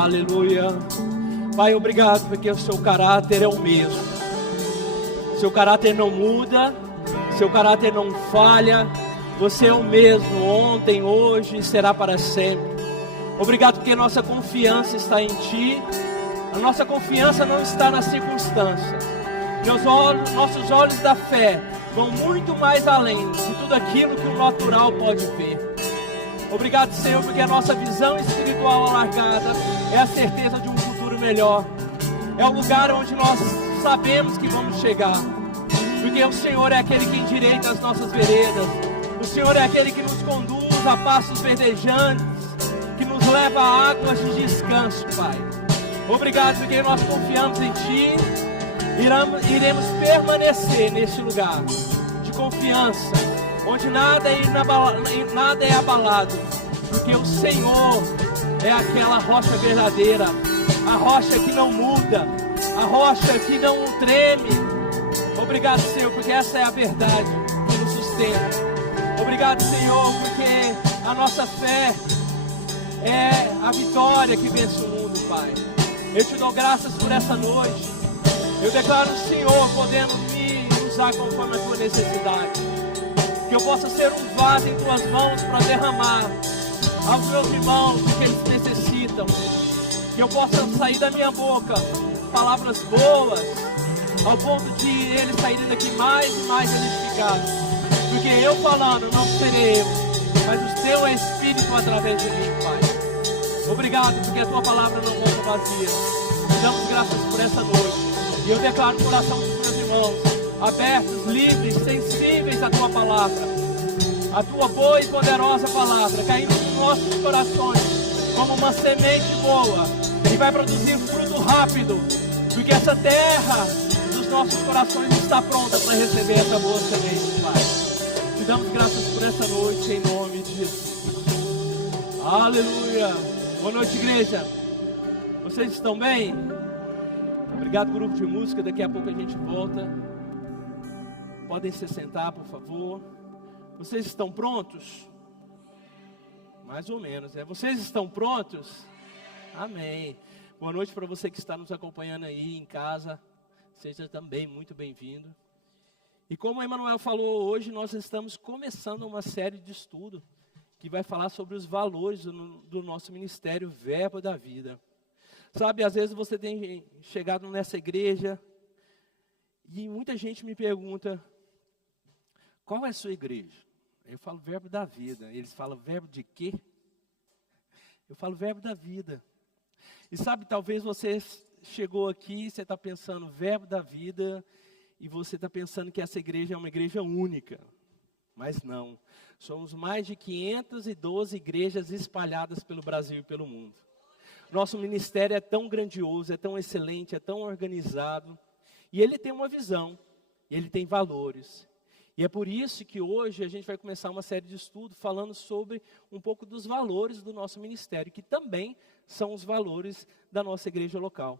Aleluia. Pai, obrigado porque o seu caráter é o mesmo. Seu caráter não muda, seu caráter não falha. Você é o mesmo ontem, hoje e será para sempre. Obrigado porque nossa confiança está em Ti. A nossa confiança não está nas circunstâncias. Nossos olhos da fé vão muito mais além de tudo aquilo que o natural pode ver. Obrigado, Senhor, porque a nossa visão espiritual alargada é a certeza de um futuro melhor. É o lugar onde nós sabemos que vamos chegar. Porque o Senhor é aquele que endireita as nossas veredas. O Senhor é aquele que nos conduz a passos verdejantes, que nos leva a águas de descanso, Pai. Obrigado porque nós confiamos em Ti. Iremos permanecer neste lugar de confiança, onde nada é abalado, porque o Senhor é aquela rocha verdadeira, a rocha que não muda, a rocha que não treme. Obrigado, Senhor, porque essa é a verdade que nos sustenta. Obrigado, Senhor, porque a nossa fé é a vitória que vence o mundo, Pai. Eu te dou graças por essa noite. Eu declaro o Senhor podendo me usar conforme a tua necessidade. Que eu possa ser um vaso em tuas mãos para derramar aos meus irmãos o que eles necessitam. Que eu possa sair da minha boca palavras boas, ao ponto de eles saírem daqui mais e mais edificados. Porque eu falando não serei eu, mas o teu Espírito através de mim, Pai. Obrigado porque a tua palavra não volta vazia. Te damos graças por essa noite. E eu declaro o coração dos meus irmãos abertos, livres, sensíveis à tua palavra, a tua boa e poderosa palavra, caindo nos nossos corações como uma semente boa, que vai produzir fruto rápido, porque essa terra dos nossos corações está pronta para receber essa boa semente, Pai. Te damos graças por essa noite, em nome de Jesus. Aleluia. Boa noite, igreja. Vocês estão bem? Obrigado, grupo de música. Daqui a pouco a gente volta. Podem se sentar, por favor. Vocês estão prontos? Mais ou menos, né? Vocês estão prontos? Amém. Boa noite para você que está nos acompanhando aí em casa. Seja também muito bem-vindo. E como o Emanuel falou, hoje nós estamos começando uma série de estudo que vai falar sobre os valores do nosso ministério Verbo da Vida. Sabe, às vezes você tem chegado nessa igreja e muita gente me pergunta: qual é a sua igreja? Eu falo Verbo da Vida. Eles falam verbo de quê? Eu falo Verbo da Vida. E sabe, talvez você chegou aqui e você está pensando Verbo da Vida e você está pensando que essa igreja é uma igreja única. Mas não. Somos mais de 512 igrejas espalhadas pelo Brasil e pelo mundo. Nosso ministério é tão grandioso, é tão excelente, é tão organizado. E ele tem uma visão, ele tem valores. E é por isso que hoje a gente vai começar uma série de estudos falando sobre um pouco dos valores do nosso ministério, que também são os valores da nossa igreja local.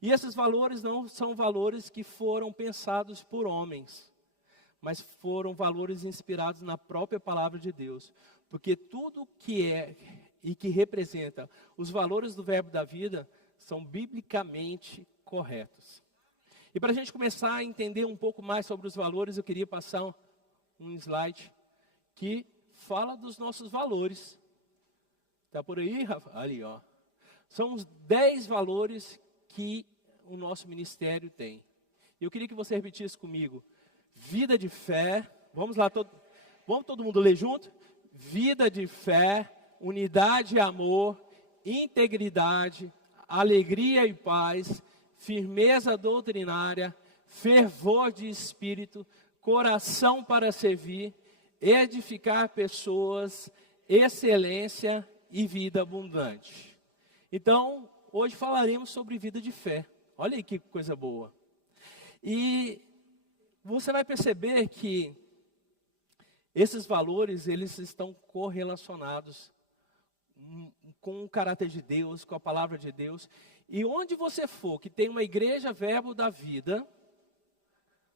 E esses valores não são valores que foram pensados por homens, mas foram valores inspirados na própria palavra de Deus. Porque tudo que é e que representa os valores do Verbo da Vida são biblicamente corretos. E para a gente começar a entender um pouco mais sobre os valores, eu queria passar um slide que fala dos nossos valores. Está por aí, Rafa? Ali, ó. São os 10 valores que o nosso ministério tem. E eu queria que você repetisse comigo. Vida de fé. Vamos lá, vamos todo mundo ler junto? Vida de fé, unidade e amor, integridade, alegria e paz, firmeza doutrinária, fervor de espírito, coração para servir, edificar pessoas, excelência e vida abundante. Então, hoje falaremos sobre vida de fé. Olha aí que coisa boa. E você vai perceber que esses valores, eles estão correlacionados com o caráter de Deus, com a palavra de Deus. E onde você for, que tem uma igreja Verbo da Vida,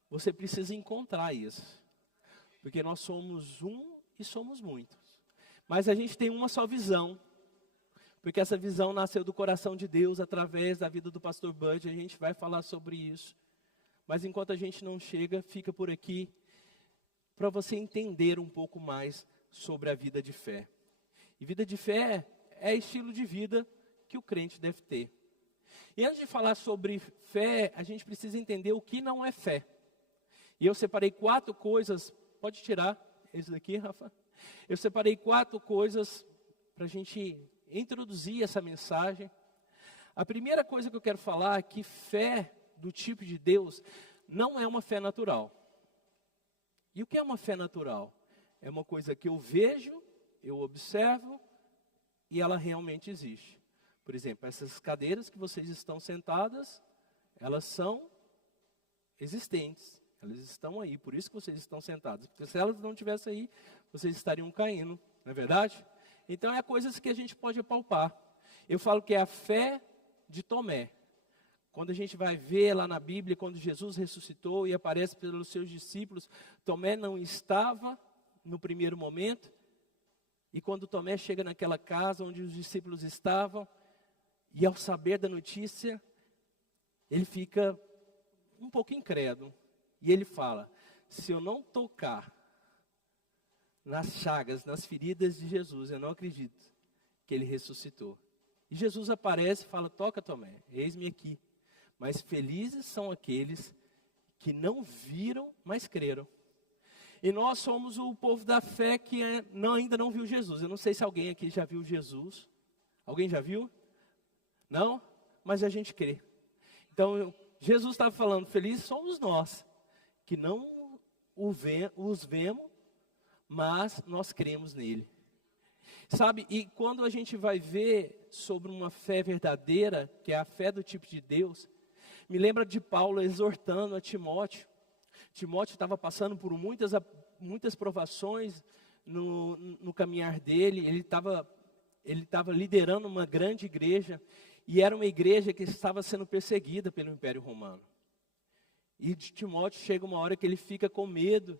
você precisa encontrar isso. Porque nós somos um e somos muitos. Mas a gente tem uma só visão. porque essa visão nasceu do coração de Deus através da vida do pastor Bud. A gente vai falar sobre isso. Mas enquanto a gente não chega, fica por aqui para você entender um pouco mais sobre a vida de fé. E vida de fé é estilo de vida que o crente deve ter. E antes de falar sobre fé, a gente precisa entender o que não é fé. E eu separei 4 coisas, pode tirar esse daqui, Rafa? Eu separei 4 coisas para a gente introduzir essa mensagem. A primeira coisa que eu quero falar é que fé do tipo de Deus não é uma fé natural. E o que é uma fé natural? É uma coisa que eu vejo, eu observo e ela realmente existe. Por exemplo, essas cadeiras que vocês estão sentadas, elas são existentes. Elas estão aí, por isso que vocês estão sentados. Porque se elas não estivessem aí, vocês estariam caindo, não é verdade? Então, é coisas que a gente pode apalpar. Eu falo que é a fé de Tomé. Quando a gente vai ver lá na Bíblia, quando Jesus ressuscitou e aparece pelos seus discípulos, Tomé não estava no primeiro momento. E quando Tomé chega naquela casa onde os discípulos estavam, e ao saber da notícia, ele fica um pouco incrédulo. E ele fala, se eu não tocar nas chagas, nas feridas de Jesus, eu não acredito que ele ressuscitou. E Jesus aparece e fala, toca Tomé, eis-me aqui. Mas felizes são aqueles que não viram, mas creram. E nós somos o povo da fé que ainda não viu Jesus. Eu não sei se alguém aqui já viu Jesus. Alguém já viu? Não? Mas a gente crê. Então, Jesus estava falando, felizes somos nós, que não os vemos, mas nós cremos nele. Sabe, e quando a gente vai ver sobre uma fé verdadeira, que é a fé do tipo de Deus, me lembra de Paulo exortando a Timóteo. Timóteo estava passando por muitas provações no caminhar dele. Ele estava liderando uma grande igreja, e era uma igreja que estava sendo perseguida pelo Império Romano. E de Timóteo chega uma hora que ele fica com medo.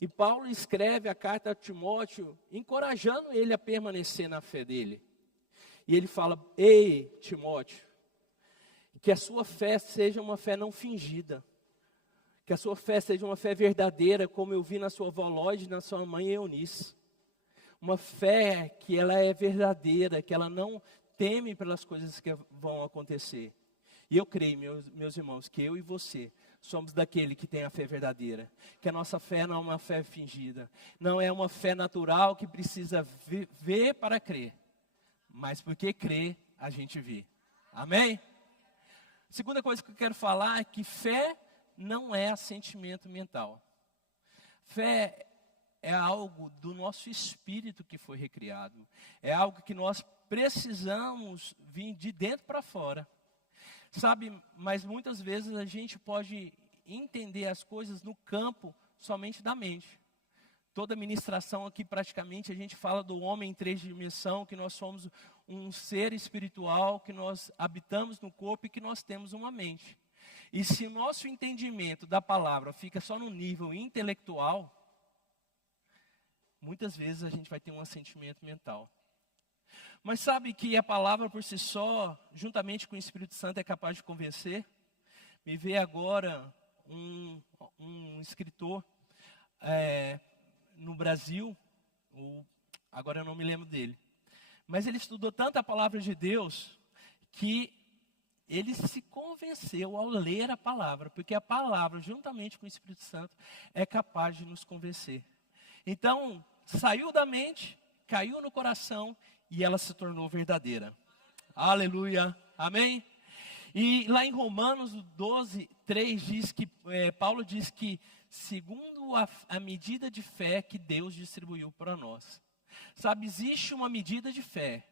E Paulo escreve a carta a Timóteo, encorajando ele a permanecer na fé dele. E ele fala, ei, Timóteo, que a sua fé seja uma fé não fingida. Que a sua fé seja uma fé verdadeira, como eu vi na sua avó Lóide e na sua mãe Eunice. Uma fé que ela é verdadeira, que ela não teme pelas coisas que vão acontecer. E eu creio, meus irmãos, que eu e você somos daquele que tem a fé verdadeira. Que a nossa fé não é uma fé fingida. Não é uma fé natural que precisa ver para crer. Mas porque crê, a gente vê. Amém? Segunda coisa que eu quero falar é que fé não é assentimento mental. Fé é algo do nosso espírito que foi recriado. É algo que nós precisamos vir de dentro para fora. Sabe, mas muitas vezes a gente pode entender as coisas no campo somente da mente. Toda ministração aqui praticamente a gente fala do homem em 3 dimensões, que nós somos um ser espiritual, que nós habitamos no corpo e que nós temos uma mente. E se o nosso entendimento da palavra fica só no nível intelectual, muitas vezes a gente vai ter um assentimento mental. Mas sabe que a palavra por si só, juntamente com o Espírito Santo, é capaz de convencer? Me veio agora um escritor no Brasil, agora eu não me lembro dele, mas ele estudou tanto a palavra de Deus, que ele se convenceu ao ler a palavra, porque a palavra, juntamente com o Espírito Santo, é capaz de nos convencer. Então, saiu da mente, caiu no coração, e ela se tornou verdadeira. Aleluia, amém? E lá em Romanos 12, 3, Paulo diz que, segundo a medida de fé que Deus distribuiu para nós. Sabe, existe uma medida de fé,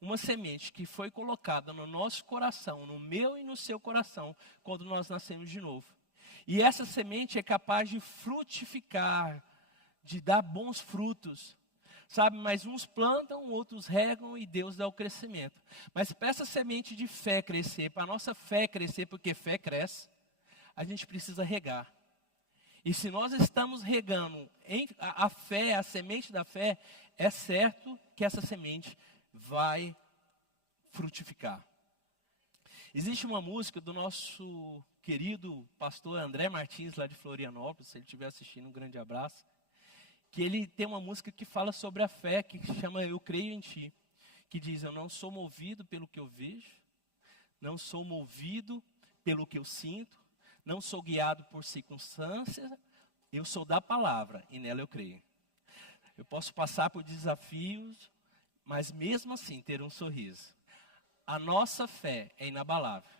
uma semente que foi colocada no nosso coração, no meu e no seu coração, quando nós nascemos de novo. E essa semente é capaz de frutificar, de dar bons frutos. Sabe, mas uns plantam, outros regam e Deus dá o crescimento. Mas para essa semente de fé crescer, para a nossa fé crescer, porque fé cresce, a gente precisa regar. E se nós estamos regando a fé, a semente da fé, é certo que essa semente vai frutificar. Existe uma música do nosso querido pastor André Martins, lá de Florianópolis, se ele estiver assistindo, um grande abraço, que ele tem uma música que fala sobre a fé, que chama Eu Creio em Ti, que diz: eu não sou movido pelo que eu vejo, não sou movido pelo que eu sinto, não sou guiado por circunstâncias, eu sou da palavra e nela eu creio. Eu posso passar por desafios, mas mesmo assim ter um sorriso. A nossa fé é inabalável.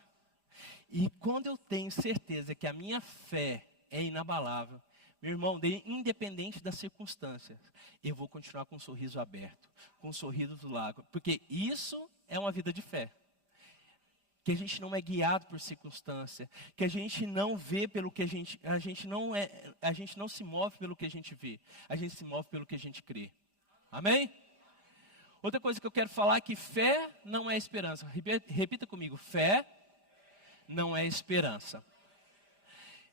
E quando eu tenho certeza que a minha fé é inabalável, meu irmão, independente das circunstâncias, eu vou continuar com um sorriso aberto, com um sorriso do lago, porque isso é uma vida de fé. Que a gente não é guiado por circunstância, que a gente não vê pelo que a gente não se move pelo que a gente vê, a gente se move pelo que a gente crê. Amém? Outra coisa que eu quero falar é que fé não é esperança. Repita comigo, fé não é esperança.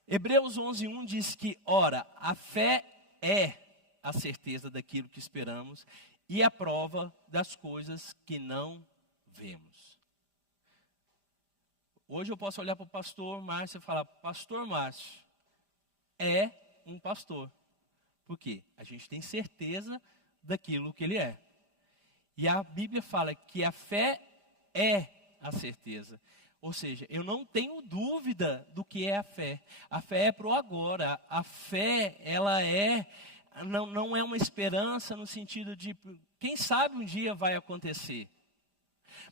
Hebreus 11:1 diz que, ora, a fé é a certeza daquilo que esperamos e a prova das coisas que não vemos. Hoje eu posso olhar para o pastor Márcio e falar: pastor Márcio é um pastor. Por quê? A gente tem certeza daquilo que ele é. E a Bíblia fala que a fé é a certeza. Ou seja, eu não tenho dúvida do que é a fé. A fé é para o agora. A fé, ela não é uma esperança no sentido de, quem sabe um dia vai acontecer.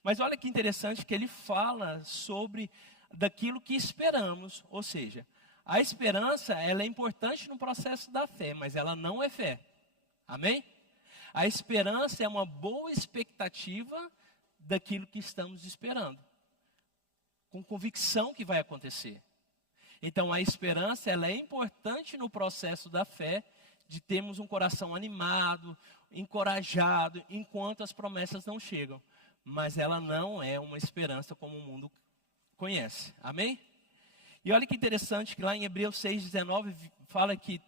Mas olha que interessante que ele fala sobre daquilo que esperamos. Ou seja, a esperança, ela é importante no processo da fé, mas ela não é fé. Amém? A esperança é uma boa expectativa daquilo que estamos esperando, com convicção que vai acontecer. Então a esperança, ela é importante no processo da fé, de termos um coração animado, encorajado, enquanto as promessas não chegam. Mas ela não é uma esperança como o mundo conhece. Amém? E olha que interessante que lá em Hebreus 6:19 fala que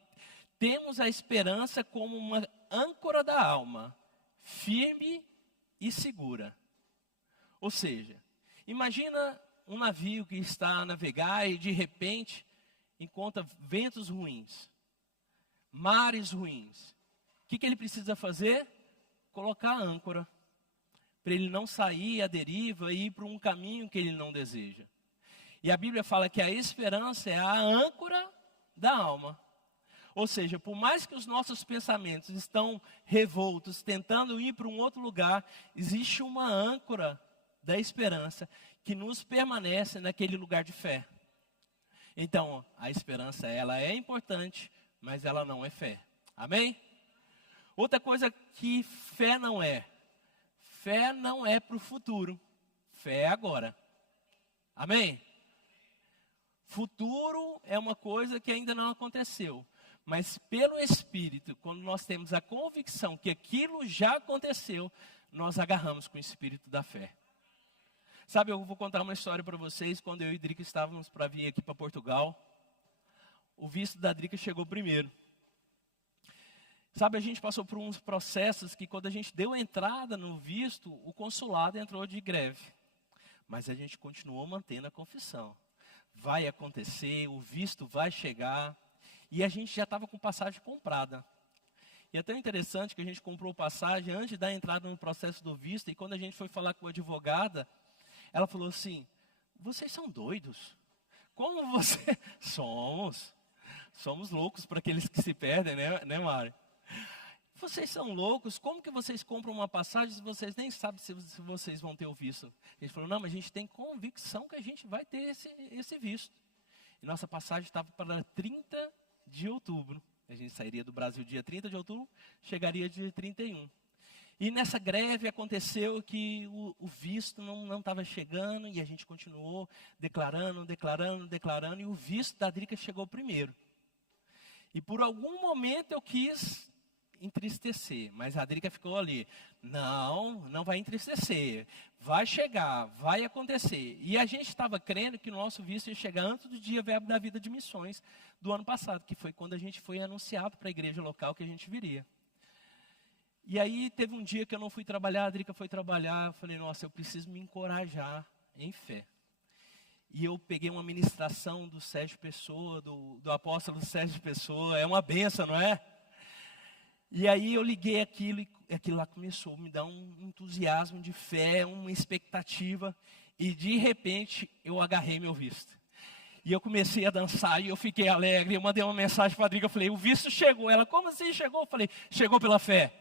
temos a esperança como uma âncora da alma, firme e segura. Ou seja, imagina um navio que está a navegar e de repente encontra ventos ruins, mares ruins. O que ele precisa fazer? Colocar a âncora, para ele não sair à deriva e ir para um caminho que ele não deseja. E a Bíblia fala que a esperança é a âncora da alma. Ou seja, por mais que os nossos pensamentos estão revoltos, tentando ir para um outro lugar, existe uma âncora da esperança que nos permanece naquele lugar de fé. Então, a esperança, ela é importante, mas ela não é fé. Amém? Outra coisa que fé não é para o futuro, fé é agora. Amém? Futuro é uma coisa que ainda não aconteceu. Mas pelo Espírito, quando nós temos a convicção que aquilo já aconteceu, nós agarramos com o Espírito da fé. Sabe, eu vou contar uma história para vocês. Quando eu e Drica estávamos para vir aqui para Portugal, o visto da Drica chegou primeiro. Sabe, a gente passou por uns processos que quando a gente deu entrada no visto, o consulado entrou de greve. Mas a gente continuou mantendo a confissão. Vai acontecer, o visto vai chegar. E a gente já estava com passagem comprada. E é tão interessante que a gente comprou passagem antes da entrada no processo do visto. E quando a gente foi falar com a advogada, ela falou assim: vocês são doidos? Como você... Somos loucos para aqueles que se perdem, né, Mário? Vocês são loucos? Como que vocês compram uma passagem se vocês nem sabem se vocês vão ter o visto? A gente falou: não, mas a gente tem convicção que a gente vai ter esse visto. E nossa passagem estava para 30 de outubro. A gente sairia do Brasil dia 30 de outubro, chegaria dia 31. E nessa greve aconteceu que o visto não estava chegando e a gente continuou declarando, e o visto da Drica chegou primeiro. E por algum momento eu quis entristecer, mas a Drica ficou ali: não vai entristecer, vai chegar, vai acontecer. E a gente estava crendo que o nosso visto ia chegar antes do dia Verbo da Vida de Missões do ano passado, que foi quando a gente foi anunciado para a igreja local que a gente viria. E aí teve um dia que eu não fui trabalhar, a Drica foi trabalhar, eu falei, nossa, eu preciso me encorajar em fé. E eu peguei uma ministração do Sérgio Pessoa, do apóstolo Sérgio Pessoa, é uma benção, não é? E aí eu liguei aquilo e aquilo lá começou a me dar um entusiasmo de fé, uma expectativa. E de repente eu agarrei meu visto. E eu comecei a dançar e eu fiquei alegre. Eu mandei uma mensagem para a Drica, eu falei, o visto chegou. Ela, como assim chegou? Eu falei, chegou pela fé.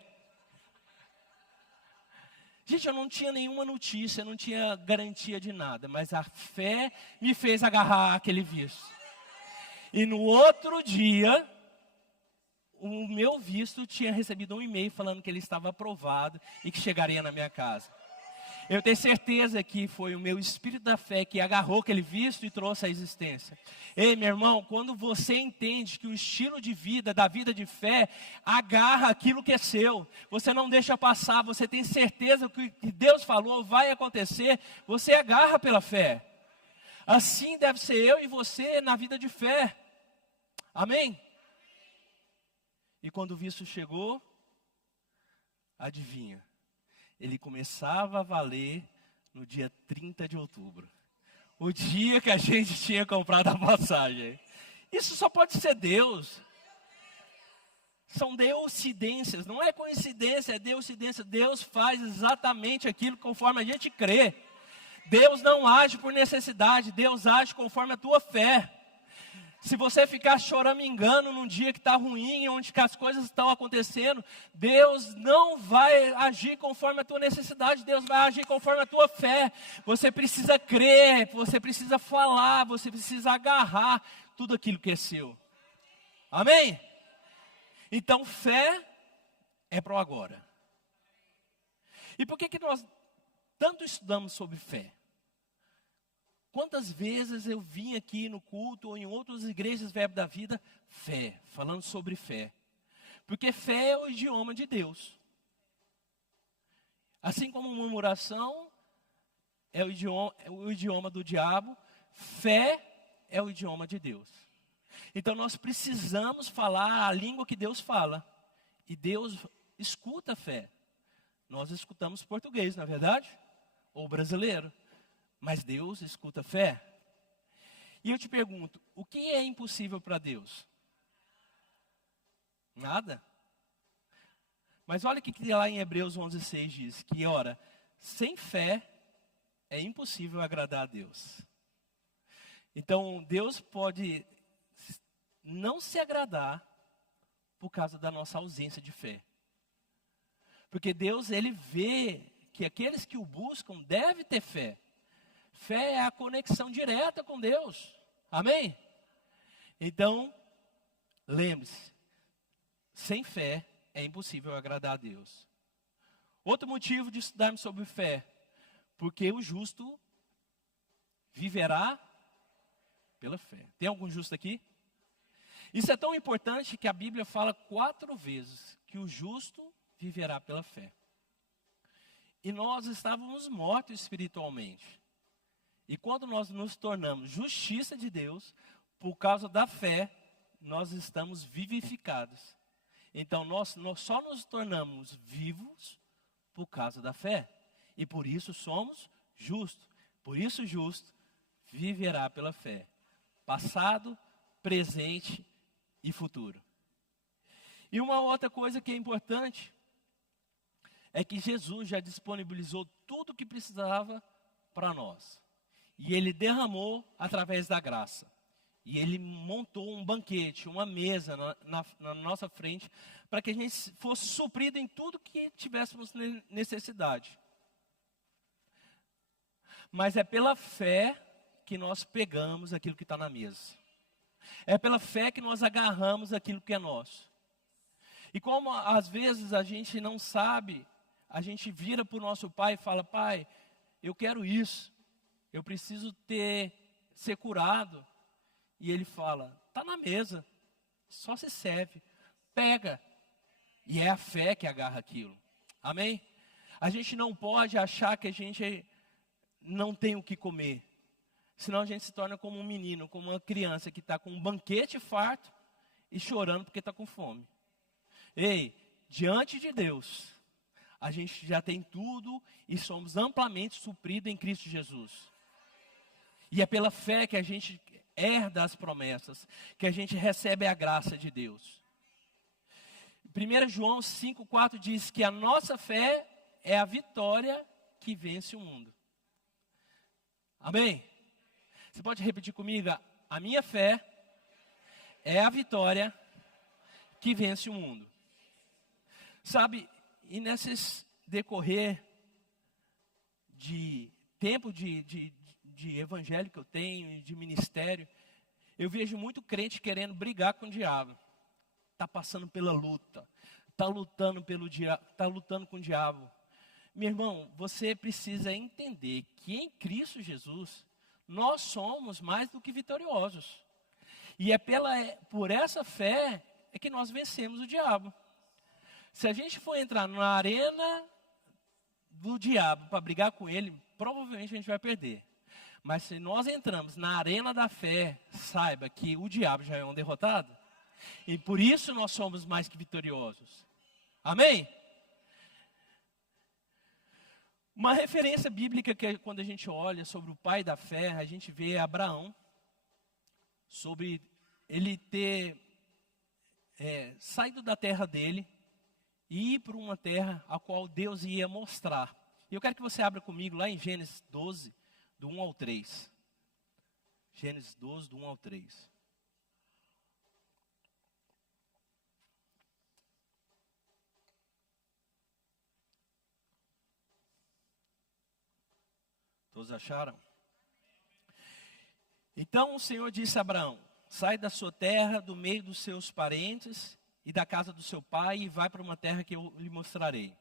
Gente, eu não tinha nenhuma notícia, não tinha garantia de nada. Mas a fé me fez agarrar aquele visto. E no outro dia, o meu visto tinha recebido um e-mail falando que ele estava aprovado e que chegaria na minha casa. Eu tenho certeza que foi o meu espírito da fé que agarrou aquele visto e trouxe à existência. Ei, meu irmão, quando você entende que o estilo de vida, da vida de fé, agarra aquilo que é seu. Você não deixa passar, você tem certeza que o que Deus falou vai acontecer, você agarra pela fé. Assim deve ser eu e você na vida de fé. Amém? E quando o visto chegou, adivinha? Ele começava a valer no dia 30 de outubro. O dia que a gente tinha comprado a passagem. Isso só pode ser Deus. São deucidências, não é coincidência, é deucidência. Deus faz exatamente aquilo conforme a gente crê. Deus não age por necessidade, Deus age conforme a tua fé. Se você ficar choramingando num dia que está ruim, onde que as coisas estão acontecendo, Deus não vai agir conforme a tua necessidade, Deus vai agir conforme a tua fé. Você precisa crer, você precisa falar, você precisa agarrar tudo aquilo que é seu. Amém? Então fé é para o agora. E por que nós tanto estudamos sobre fé? Quantas vezes eu vim aqui no culto ou em outras igrejas Verbo da Vida, fé, falando sobre fé. Porque fé é o idioma de Deus. Assim como murmuração é o idioma do diabo, fé é o idioma de Deus. Então nós precisamos falar a língua que Deus fala. E Deus escuta a fé. Nós escutamos português, não é verdade? Ou brasileiro. Mas Deus escuta a fé. E eu te pergunto, o que é impossível para Deus? Nada. Mas olha o que lá em Hebreus 11:6 diz, que ora, sem fé é impossível agradar a Deus. Então Deus pode não se agradar por causa da nossa ausência de fé. Porque Deus, Ele vê que aqueles que o buscam devem ter fé. Fé é a conexão direta com Deus. Amém? Então, lembre-se, sem fé é impossível agradar a Deus. Outro motivo de estudarmos sobre fé, porque o justo viverá pela fé. Tem algum justo aqui? Isso é tão importante que a Bíblia fala 4 vezes que o justo viverá pela fé. E nós estávamos mortos espiritualmente. E quando nós nos tornamos justiça de Deus, por causa da fé, nós estamos vivificados. Então nós só nos tornamos vivos por causa da fé. E por isso somos justos. Por isso justo viverá pela fé. Passado, presente e futuro. E uma outra coisa que é importante é que Jesus já disponibilizou tudo o que precisava para nós. E Ele derramou através da graça. E Ele montou um banquete, uma mesa na nossa frente, para que a gente fosse suprido em tudo que tivéssemos necessidade. Mas é pela fé que nós pegamos aquilo que está na mesa. É pela fé que nós agarramos aquilo que é nosso. E como às vezes a gente não sabe, a gente vira para o nosso pai e fala, pai, eu quero isso. Eu preciso ser curado. E ele fala, está na mesa, só se serve, pega. E é a fé que agarra aquilo. Amém? A gente não pode achar que a gente não tem o que comer. Senão a gente se torna como um menino, como uma criança que está com um banquete farto e chorando porque está com fome. Ei, diante de Deus, a gente já tem tudo e somos amplamente supridos em Cristo Jesus. E é pela fé que a gente herda as promessas, que a gente recebe a graça de Deus. 1 João 5,4 diz que a nossa fé é a vitória que vence o mundo. Amém? Você pode repetir comigo? A minha fé é a vitória que vence o mundo. Sabe, e nesses decorrer de tempo de evangelho que eu tenho, de ministério, eu vejo muito crente querendo brigar com o diabo. Está passando pela luta, está lutando pelo diabo, está lutando com o diabo. Meu irmão, você precisa entender que em Cristo Jesus, nós somos mais do que vitoriosos. E é por essa fé é que nós vencemos o diabo. Se a gente for entrar na arena do diabo para brigar com ele, provavelmente a gente vai perder. Mas se nós entramos na arena da fé, saiba que o diabo já é um derrotado. E por isso nós somos mais que vitoriosos. Amém? Uma referência bíblica que quando a gente olha sobre o pai da fé, a gente vê Abraão, sobre ele ter saído da terra dele e ir para uma terra a qual Deus ia mostrar. E eu quero que você abra comigo lá em Gênesis 12, do 1 ao 3. Gênesis 12, do 1 ao 3. Todos acharam? Então o Senhor disse a Abraão: sai da sua terra, do meio dos seus parentes e da casa do seu pai, e vai para uma terra que eu lhe mostrarei.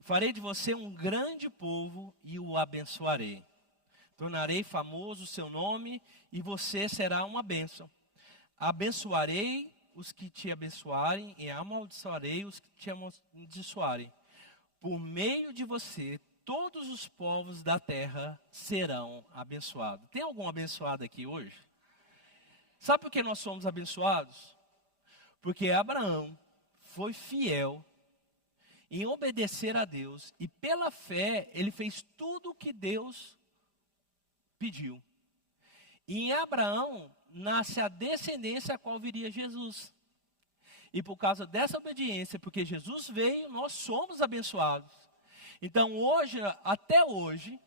Farei de você um grande povo e o abençoarei. Tornarei famoso o seu nome e você será uma bênção. Abençoarei os que te abençoarem e amaldiçoarei os que te amaldiçoarem. Por meio de você, todos os povos da terra serão abençoados. Tem algum abençoado aqui hoje? Sabe por que nós somos abençoados? Porque Abraão foi fiel em obedecer a Deus. E pela fé, ele fez tudo o que Deus pediu. E em Abraão nasce a descendência a qual viria Jesus. E por causa dessa obediência, porque Jesus veio, nós somos abençoados. Então até hoje,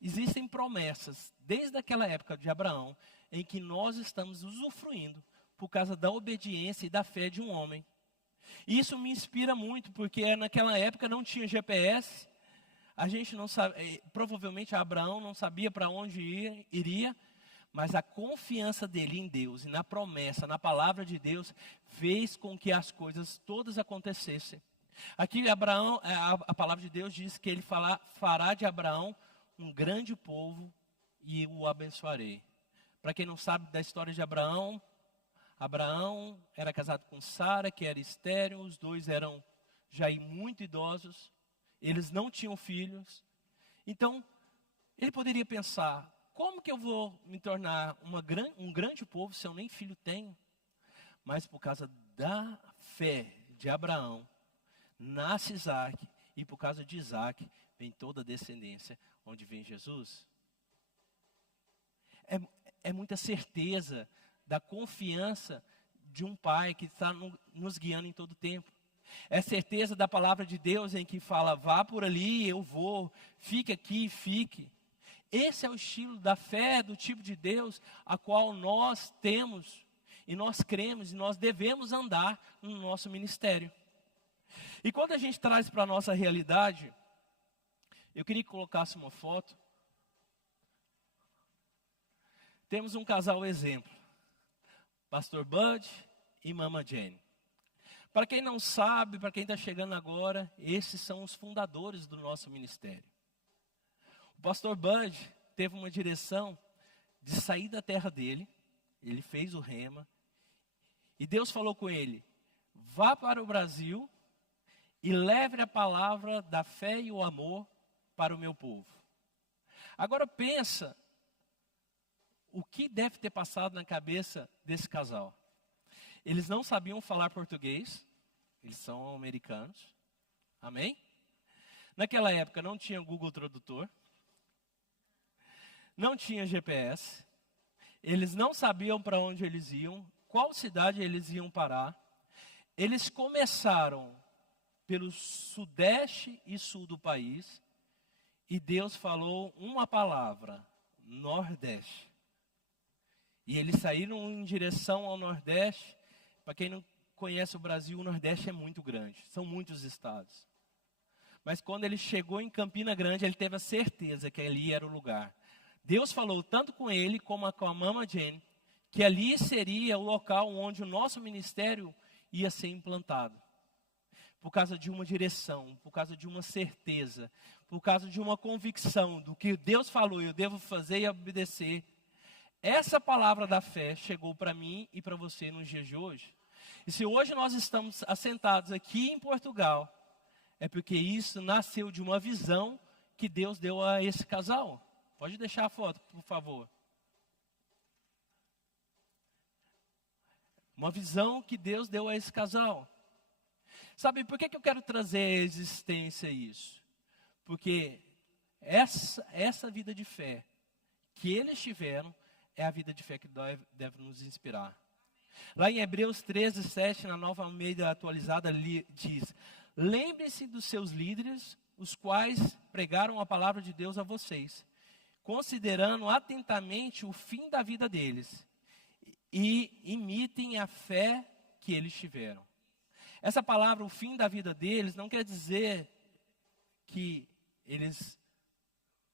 existem promessas, desde aquela época de Abraão, em que nós estamos usufruindo por causa da obediência e da fé de um homem. E isso me inspira muito, porque naquela época não tinha GPS, a gente não sabe, provavelmente Abraão não sabia para onde iria, mas a confiança dele em Deus e na promessa, na palavra de Deus, fez com que as coisas todas acontecessem. Aqui Abraão, a palavra de Deus diz que ele fará de Abraão um grande povo e o abençoarei. Para quem não sabe da história de Abraão, Abraão era casado com Sara, que era estéril, os dois eram já muito idosos, eles não tinham filhos. Então, ele poderia pensar, como que eu vou me tornar um grande povo se eu nem filho tenho? Mas por causa da fé de Abraão, nasce Isaac, e por causa de Isaac, vem toda a descendência, onde vem Jesus. É muita certeza da confiança de um pai que está nos guiando em todo o tempo. É certeza da palavra de Deus em que fala, vá por ali, eu vou, fique aqui, fique. Esse é o estilo da fé, do tipo de Deus, a qual nós temos, e nós cremos, e nós devemos andar no nosso ministério. E quando a gente traz para a nossa realidade, eu queria que colocasse uma foto. Temos um casal exemplo, Pastor Bud e Mama Jane. Para quem não sabe, para quem está chegando agora, esses são os fundadores do nosso ministério. O Pastor Bud teve uma direção de sair da terra dele, ele fez o rema, e Deus falou com ele, vá para o Brasil e leve a palavra da fé e o amor para o meu povo. Agora pensa, o que deve ter passado na cabeça desse casal? Eles não sabiam falar português, eles são americanos, amém? Naquela época não tinha Google Tradutor, não tinha GPS, eles não sabiam para onde eles iam, qual cidade eles iam parar. Eles começaram pelo sudeste e sul do país, e Deus falou uma palavra, Nordeste. E eles saíram em direção ao Nordeste. Para quem não conhece o Brasil, o Nordeste é muito grande, são muitos estados. Mas quando ele chegou em Campina Grande, ele teve a certeza que ali era o lugar. Deus falou tanto com ele como com a Mama Jane, que ali seria o local onde o nosso ministério ia ser implantado. Por causa de uma direção, por causa de uma certeza, por causa de uma convicção do que Deus falou, eu devo fazer e obedecer. Essa palavra da fé chegou para mim e para você nos dias de hoje. E se hoje nós estamos assentados aqui em Portugal, é porque isso nasceu de uma visão que Deus deu a esse casal. Pode deixar a foto, por favor. Uma visão que Deus deu a esse casal. Sabe por que eu quero trazer à existência isso? Porque essa vida de fé que eles tiveram é a vida de fé que deve nos inspirar. Lá em Hebreus 13:7, na Nova Almeida atualizada, diz: lembre-se dos seus líderes, os quais pregaram a palavra de Deus a vocês, considerando atentamente o fim da vida deles, e imitem a fé que eles tiveram. Essa palavra, o fim da vida deles, não quer dizer que eles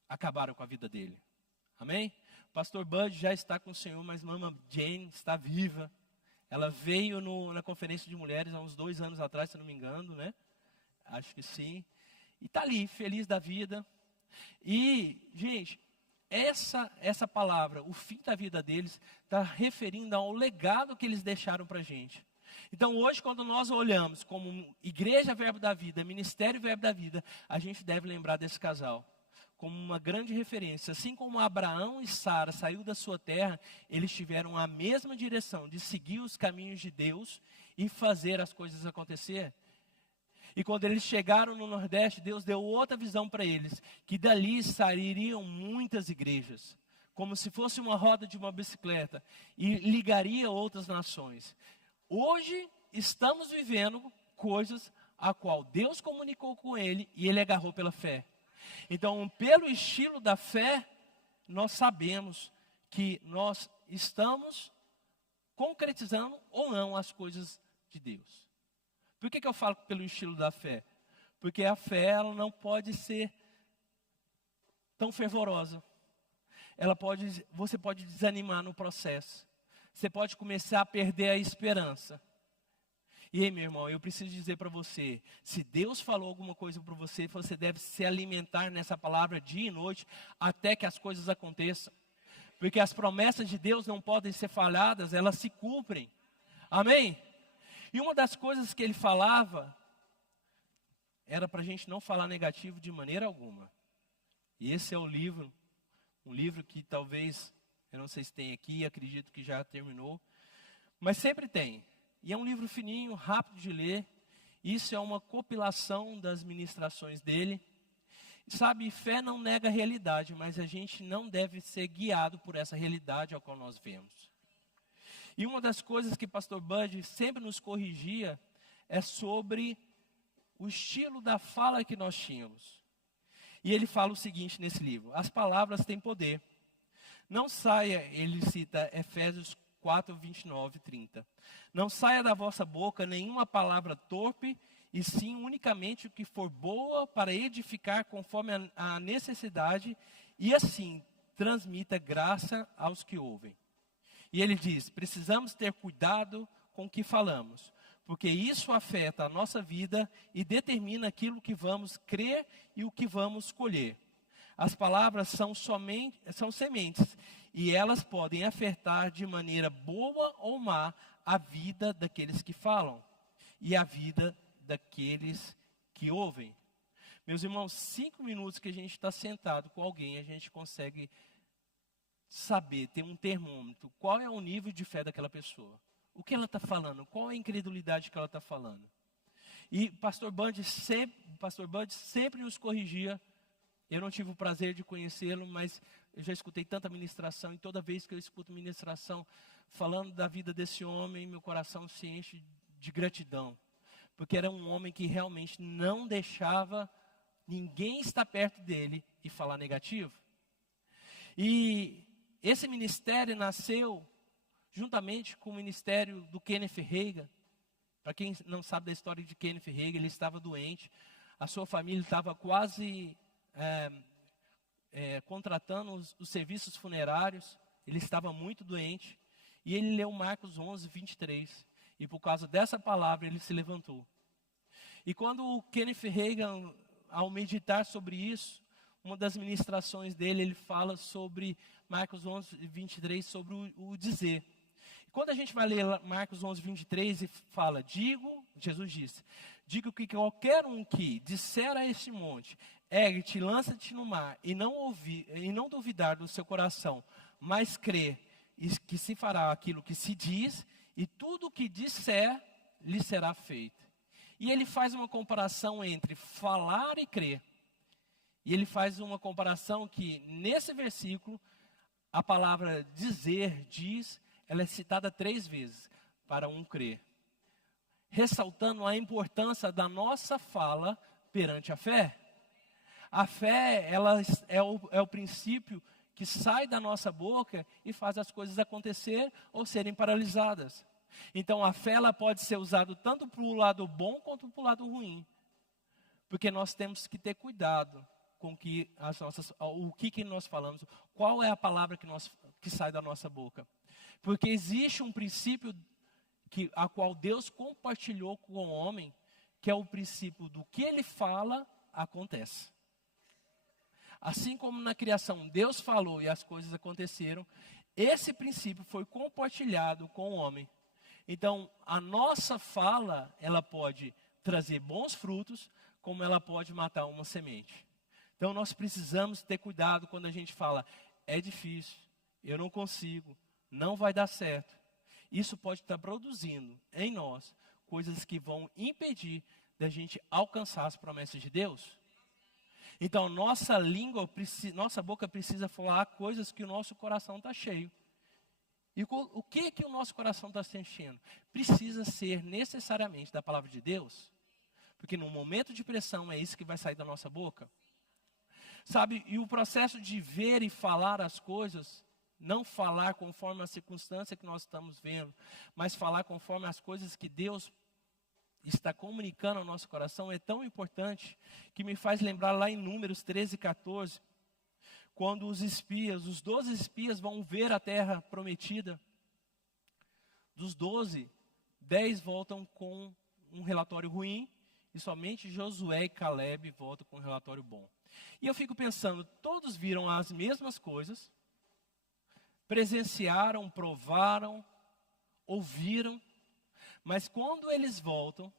acabaram com a vida dele. Amém? O pastor Bud já está com o Senhor, mas Mama Jane está viva. Ela veio na conferência de mulheres há uns 2 anos atrás, se não me engano, né? Acho que sim. E está ali, feliz da vida. E, gente, essa palavra, o fim da vida deles, está referindo ao legado que eles deixaram para a gente. Então, hoje, quando nós olhamos como Igreja Verbo da Vida, Ministério Verbo da Vida, a gente deve lembrar desse casal como uma grande referência. Assim como Abraão e Sara saíram da sua terra, eles tiveram a mesma direção de seguir os caminhos de Deus e fazer as coisas acontecer. E quando eles chegaram no Nordeste, Deus deu outra visão para eles, que dali sairiam muitas igrejas, como se fosse uma roda de uma bicicleta, e ligaria outras nações. Hoje estamos vivendo coisas a qual Deus comunicou com ele e ele agarrou pela fé. Então, pelo estilo da fé, nós sabemos que nós estamos concretizando ou não as coisas de Deus. Por que eu falo pelo estilo da fé? Porque a fé ela não pode ser tão fervorosa. Você pode desanimar no processo. Você pode começar a perder a esperança. E aí, meu irmão, eu preciso dizer para você, se Deus falou alguma coisa para você, você deve se alimentar nessa palavra dia e noite, até que as coisas aconteçam. Porque as promessas de Deus não podem ser falhadas, elas se cumprem. Amém? E uma das coisas que ele falava, era para a gente não falar negativo de maneira alguma. E esse é o livro, um livro que talvez, eu não sei se tem aqui, acredito que já terminou, mas sempre tem. E é um livro fininho, rápido de ler. Isso é uma compilação das ministrações dele. Sabe, fé não nega a realidade, mas a gente não deve ser guiado por essa realidade ao qual nós vemos. E uma das coisas que pastor Bud sempre nos corrigia é sobre o estilo da fala que nós tínhamos. E ele fala o seguinte nesse livro: as palavras têm poder. Não saia, ele cita Efésios 4, 29 e 30. Não saia da vossa boca nenhuma palavra torpe, e sim unicamente o que for boa para edificar conforme a necessidade, e assim transmita graça aos que ouvem. E ele diz, precisamos ter cuidado com o que falamos, porque isso afeta a nossa vida e determina aquilo que vamos crer e o que vamos colher. As palavras são sementes, e elas podem afetar de maneira boa ou má a vida daqueles que falam e a vida daqueles que ouvem. Meus irmãos, 5 minutos que a gente está sentado com alguém, a gente consegue saber, ter um termômetro, qual é o nível de fé daquela pessoa. O que ela está falando? Qual é a incredulidade que ela está falando? E pastor Bud sempre nos corrigia. Eu não tive o prazer de conhecê-lo, mas eu já escutei tanta ministração, e toda vez que eu escuto ministração falando da vida desse homem, meu coração se enche de gratidão. Porque era um homem que realmente não deixava ninguém estar perto dele e falar negativo. E esse ministério nasceu juntamente com o ministério do Kenneth Hagin. Para quem não sabe da história de Kenneth Hagin, ele estava doente. A sua família estava quase contratando os serviços funerários. Ele estava muito doente. E ele leu Marcos 11, 23. E por causa dessa palavra, ele se levantou. E quando o Kenneth Hagin, ao meditar sobre isso, uma das ministrações dele, ele fala sobre Marcos 11, 23, sobre o dizer. Quando a gente vai ler Marcos 11, 23, e fala, Jesus disse, digo que qualquer um que disser a este monte, ergue-te, lança-te no mar, e não duvidar do seu coração, mas crer que se fará aquilo que se diz, e tudo o que disser lhe será feito. E ele faz uma comparação entre falar e crer. E ele faz uma comparação que, nesse versículo, a palavra dizer, diz, ela é citada 3 vezes, para um crer. Ressaltando a importância da nossa fala perante a fé. A fé, ela é o princípio que sai da nossa boca e faz as coisas acontecer ou serem paralisadas. Então, a fé, ela pode ser usada tanto para o lado bom quanto para o lado ruim. Porque nós temos que ter cuidado com o que nós falamos, qual é a palavra que sai da nossa boca. Porque existe um princípio a qual Deus compartilhou com o homem, que é o princípio do que ele fala, acontece. Assim como na criação Deus falou e as coisas aconteceram, esse princípio foi compartilhado com o homem. Então, a nossa fala, ela pode trazer bons frutos, como ela pode matar uma semente. Então, nós precisamos ter cuidado quando a gente fala, é difícil, eu não consigo, não vai dar certo. Isso pode estar produzindo em nós coisas que vão impedir da gente alcançar as promessas de Deus. Então, nossa boca precisa falar coisas que o nosso coração está cheio. E o que o nosso coração está se enchendo? Precisa ser necessariamente da palavra de Deus? Porque no momento de pressão é isso que vai sair da nossa boca. Sabe, e o processo de ver e falar as coisas, não falar conforme a circunstância que nós estamos vendo, mas falar conforme as coisas que Deus está comunicando ao nosso coração, é tão importante, que me faz lembrar lá em Números 13, 14, quando os 12 espias vão ver a terra prometida. Dos 12, 10 voltam com um relatório ruim, e somente Josué e Caleb voltam com um relatório bom. E eu fico pensando, todos viram as mesmas coisas, presenciaram, provaram, ouviram, mas quando eles voltam,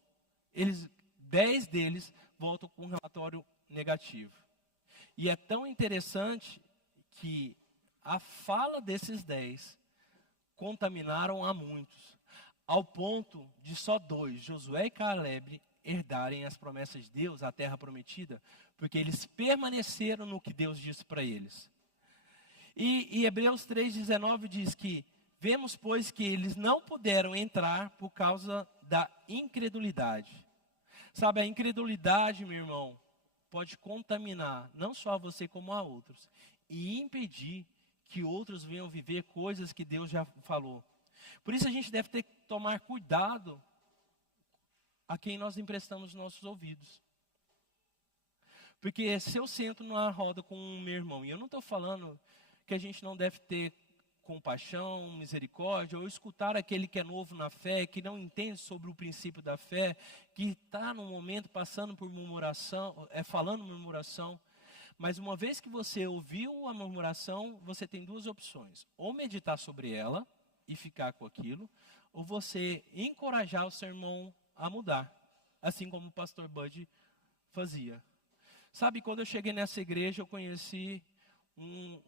10 deles voltam com um relatório negativo. E é tão interessante que a fala desses 10 contaminaram a muitos, ao ponto de só 2, Josué e Caleb, herdarem as promessas de Deus, a terra prometida, porque eles permaneceram no que Deus disse para eles. E Hebreus 3,19 diz que, vemos, pois, que eles não puderam entrar por causa da incredulidade. Sabe, a incredulidade, meu irmão, pode contaminar não só a você como a outros, e impedir que outros venham viver coisas que Deus já falou. Por isso a gente deve ter que tomar cuidado a quem nós emprestamos nossos ouvidos. Porque se eu sento numa roda com o meu irmão, e eu não estou falando que a gente não deve ter compaixão, misericórdia, ou escutar aquele que é novo na fé, que não entende sobre o princípio da fé, que está no momento passando por murmuração, falando murmuração. Mas uma vez que você ouviu a murmuração, você tem 2 opções. Ou meditar sobre ela e ficar com aquilo, ou você encorajar o seu irmão a mudar, assim como o pastor Bud fazia. Sabe, quando eu cheguei nessa igreja, eu conheci um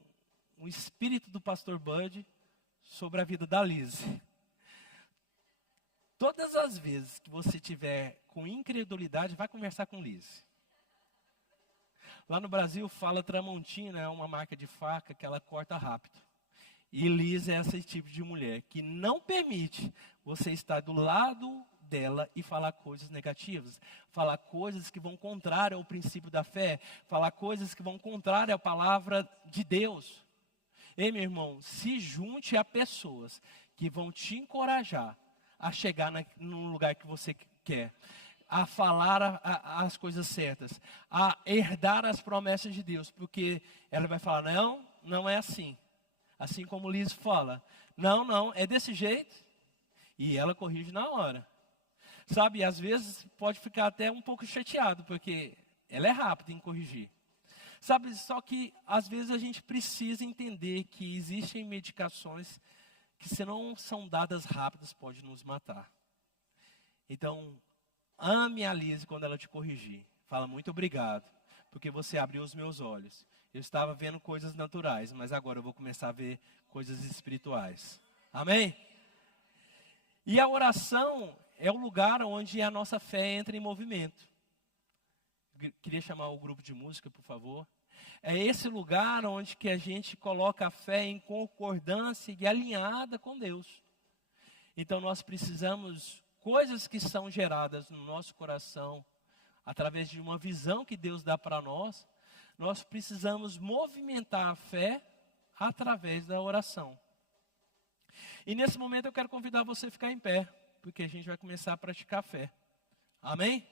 espírito do pastor Bud sobre a vida da Liz. Todas as vezes que você tiver com incredulidade, vai conversar com Liz. Lá no Brasil fala Tramontina, é uma marca de faca que ela corta rápido. E Liz é esse tipo de mulher que não permite você estar do lado dela e falar coisas negativas, falar coisas que vão contrário ao princípio da fé, falar coisas que vão contrário à palavra de Deus. Ei, meu irmão, se junte a pessoas que vão te encorajar a chegar no lugar que você quer, a falar as coisas certas, a herdar as promessas de Deus, porque ela vai falar, não é assim. Assim como Liz fala, não, é desse jeito. E ela corrige na hora. Sabe, às vezes pode ficar até um pouco chateado, porque ela é rápida em corrigir. Sabe, só que às vezes a gente precisa entender que existem medicações que se não são dadas rápidas, pode nos matar. Então, ame a Liz quando ela te corrigir. Fala, muito obrigado, porque você abriu os meus olhos. Eu estava vendo coisas naturais, mas agora eu vou começar a ver coisas espirituais. Amém? E a oração é o lugar onde a nossa fé entra em movimento. Queria chamar o grupo de música, por favor. É esse lugar onde que a gente coloca a fé em concordância e alinhada com Deus. Então nós precisamos, coisas que são geradas no nosso coração, através de uma visão que Deus dá para nós, nós precisamos movimentar a fé através da oração. E nesse momento eu quero convidar você a ficar em pé, porque a gente vai começar a praticar a fé. Amém?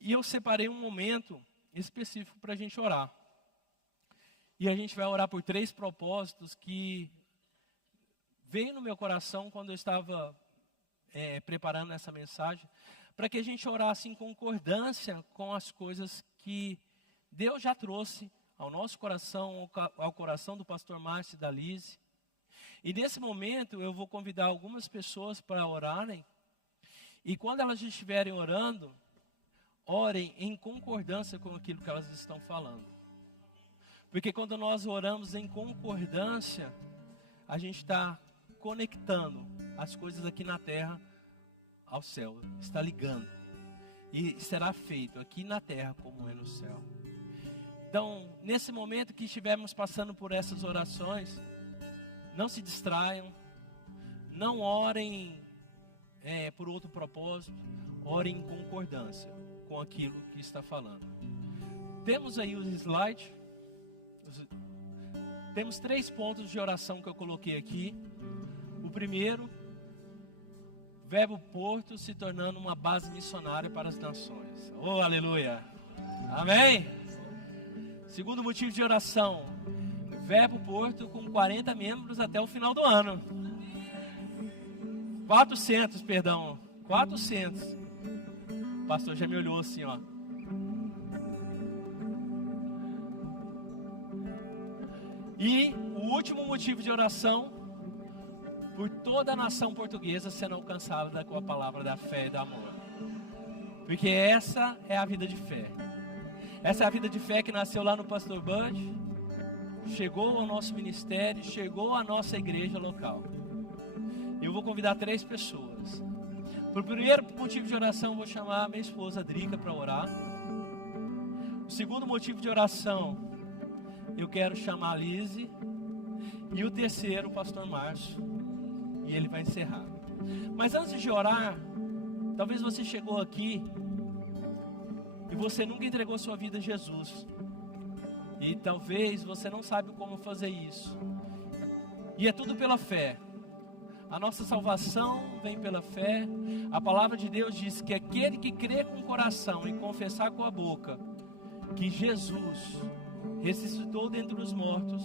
E eu separei um momento específico para a gente orar. E a gente vai orar por 3 propósitos que veio no meu coração quando eu estava preparando essa mensagem, para que a gente orasse em concordância com as coisas que Deus já trouxe ao nosso coração, ao coração do pastor Márcio e da Liz. E nesse momento eu vou convidar algumas pessoas para orarem. E quando elas estiverem orando, orem em concordância com aquilo que elas estão falando. Porque quando nós oramos em concordância, a gente está conectando as coisas aqui na terra ao céu. Está ligando. E será feito aqui na terra como é no céu. Então, nesse momento que estivermos passando por essas orações, não se distraiam, não orem por outro propósito, orem em concordância com aquilo que está falando. Temos aí os slides, temos 3 pontos de oração que eu coloquei aqui. O primeiro, Verbo Porto se tornando uma base missionária para as nações. Oh, aleluia! Amém? Segundo motivo de oração, Verbo Porto com 40 membros até o final do ano. 400. O pastor já me olhou assim, ó. E o último motivo de oração, por toda a nação portuguesa sendo alcançada com a palavra da fé e do amor. Porque essa é a vida de fé. Essa é a vida de fé que nasceu lá no Pastor Bud, chegou ao nosso ministério, chegou à nossa igreja local. Eu vou convidar 3 pessoas. Por primeiro motivo de oração, eu vou chamar a minha esposa Drica para orar. O segundo motivo de oração, eu quero chamar a Lise. E o terceiro, o pastor Márcio. E ele vai encerrar. Mas antes de orar, talvez você chegou aqui e você nunca entregou sua vida a Jesus. E talvez você não sabe como fazer isso. E é tudo pela fé. A nossa salvação vem pela fé. A palavra de Deus diz que aquele que crê com o coração e confessar com a boca que Jesus ressuscitou dentre os mortos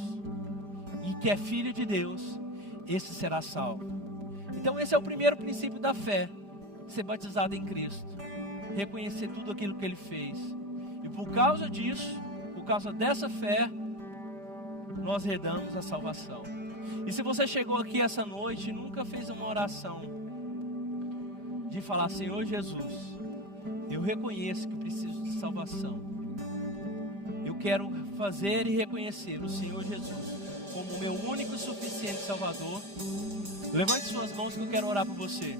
e que é filho de Deus, esse será salvo. Então esse é o primeiro princípio da fé. Ser batizado em Cristo. Reconhecer tudo aquilo que Ele fez. E por causa disso, por causa dessa fé, nós herdamos a salvação. E se você chegou aqui essa noite e nunca fez uma oração de falar: Senhor Jesus, eu reconheço que preciso de salvação. Eu quero fazer e reconhecer o Senhor Jesus como meu único e suficiente Salvador. Levante suas mãos que eu quero orar por você.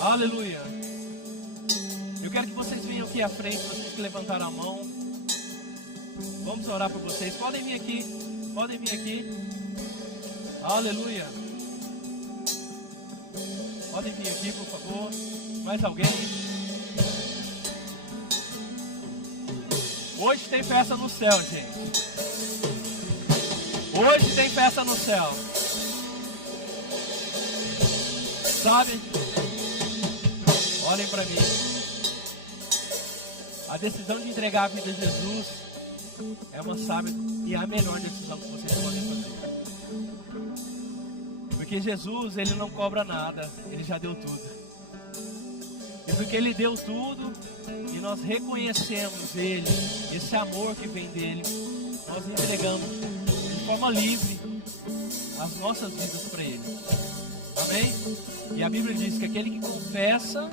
Aleluia. Eu quero que vocês venham aqui à frente, vocês que levantaram a mão. Vamos orar por vocês. Podem vir aqui. Podem vir aqui. Aleluia. Podem vir aqui, por favor. Mais alguém? Hoje tem festa no céu, gente. Hoje tem festa no céu. Sabe? Olhem para mim. A decisão de entregar a vida a Jesus é uma sábia e a melhor decisão que vocês podem fazer. Porque Jesus, Ele não cobra nada, Ele já deu tudo. E porque Ele deu tudo e nós reconhecemos Ele, esse amor que vem dEle, nós entregamos de forma livre as nossas vidas para Ele. Amém? E a Bíblia diz que aquele que confessa,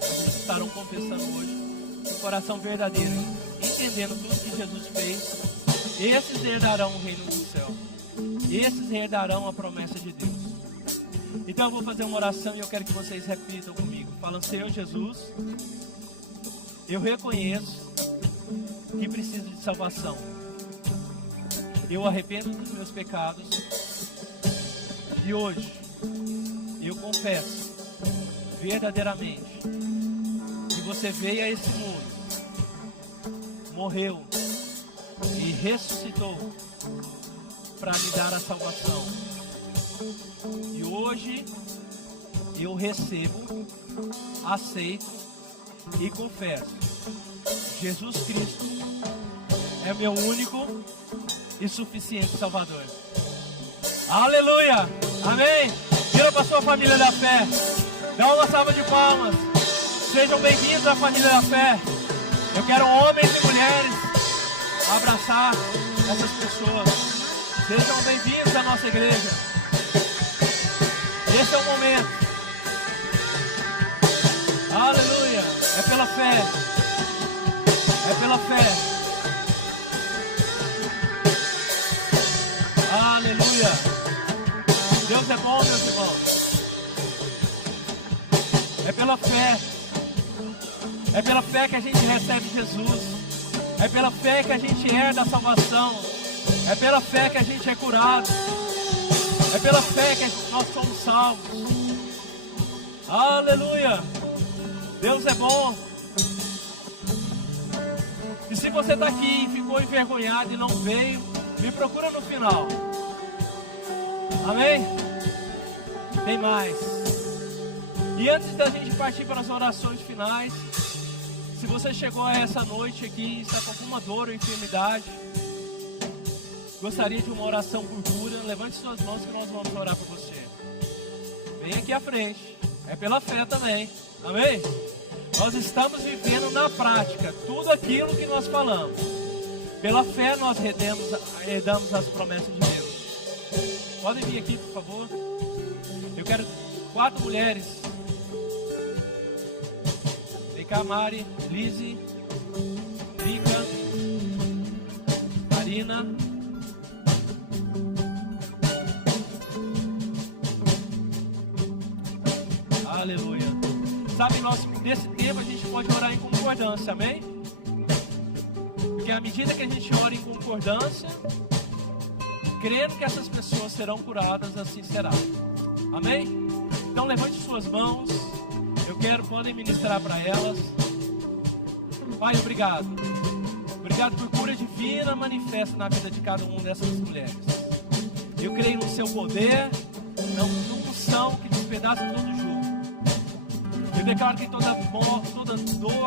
vocês estarão confessando hoje, de coração verdadeiro, entendendo tudo que Jesus fez, esses herdarão o reino do céu. Esses herdarão a promessa de Deus. Então eu vou fazer uma oração e eu quero que vocês repitam comigo. Falando: Senhor Jesus, eu reconheço que preciso de salvação. Eu arrependo dos meus pecados. E hoje eu confesso verdadeiramente que você veio a esse mundo, morreu e ressuscitou para me dar a salvação. E hoje eu recebo, aceito e confesso: Jesus Cristo é meu único e suficiente Salvador. Aleluia! Amém! Vira para sua família da fé. Dá uma salva de palmas. Sejam bem-vindos à família da fé. Eu quero homens e mulheres abraçar essas pessoas. Sejam bem-vindos à nossa igreja. Esse é o momento. Aleluia. É pela fé. É pela fé. Aleluia. Deus é bom, meus irmãos. É pela fé. É pela fé que a gente recebe Jesus. É pela fé que a gente herda a salvação. É pela fé que a gente é curado. É pela fé que nós somos salvos. Aleluia. Deus é bom. E se você está aqui e ficou envergonhado e não veio, me procura no final. Amém? Tem mais. E antes da gente partir para as orações finais, se você chegou a essa noite aqui e está com alguma dor ou enfermidade, gostaria de uma oração por cura, levante suas mãos que nós vamos orar por você. Vem aqui à frente. É pela fé também. Amém? Nós estamos vivendo na prática tudo aquilo que nós falamos. Pela fé nós herdamos as promessas de Deus. Podem vir aqui, por favor. Eu quero 4 mulheres. Vem cá, Mari, Lise, Rica, Marina. Aleluia. Sabe, nesse tempo a gente pode orar em concordância, amém? Porque à medida que a gente ora em concordância, crendo que essas pessoas serão curadas, assim será. Amém? Então levante suas mãos. Podem ministrar para elas. Pai, obrigado. Obrigado por cura divina manifesta na vida de cada uma dessas mulheres. Eu creio no seu poder, na unção que despedaça todo jugo. Eu declaro que toda dor,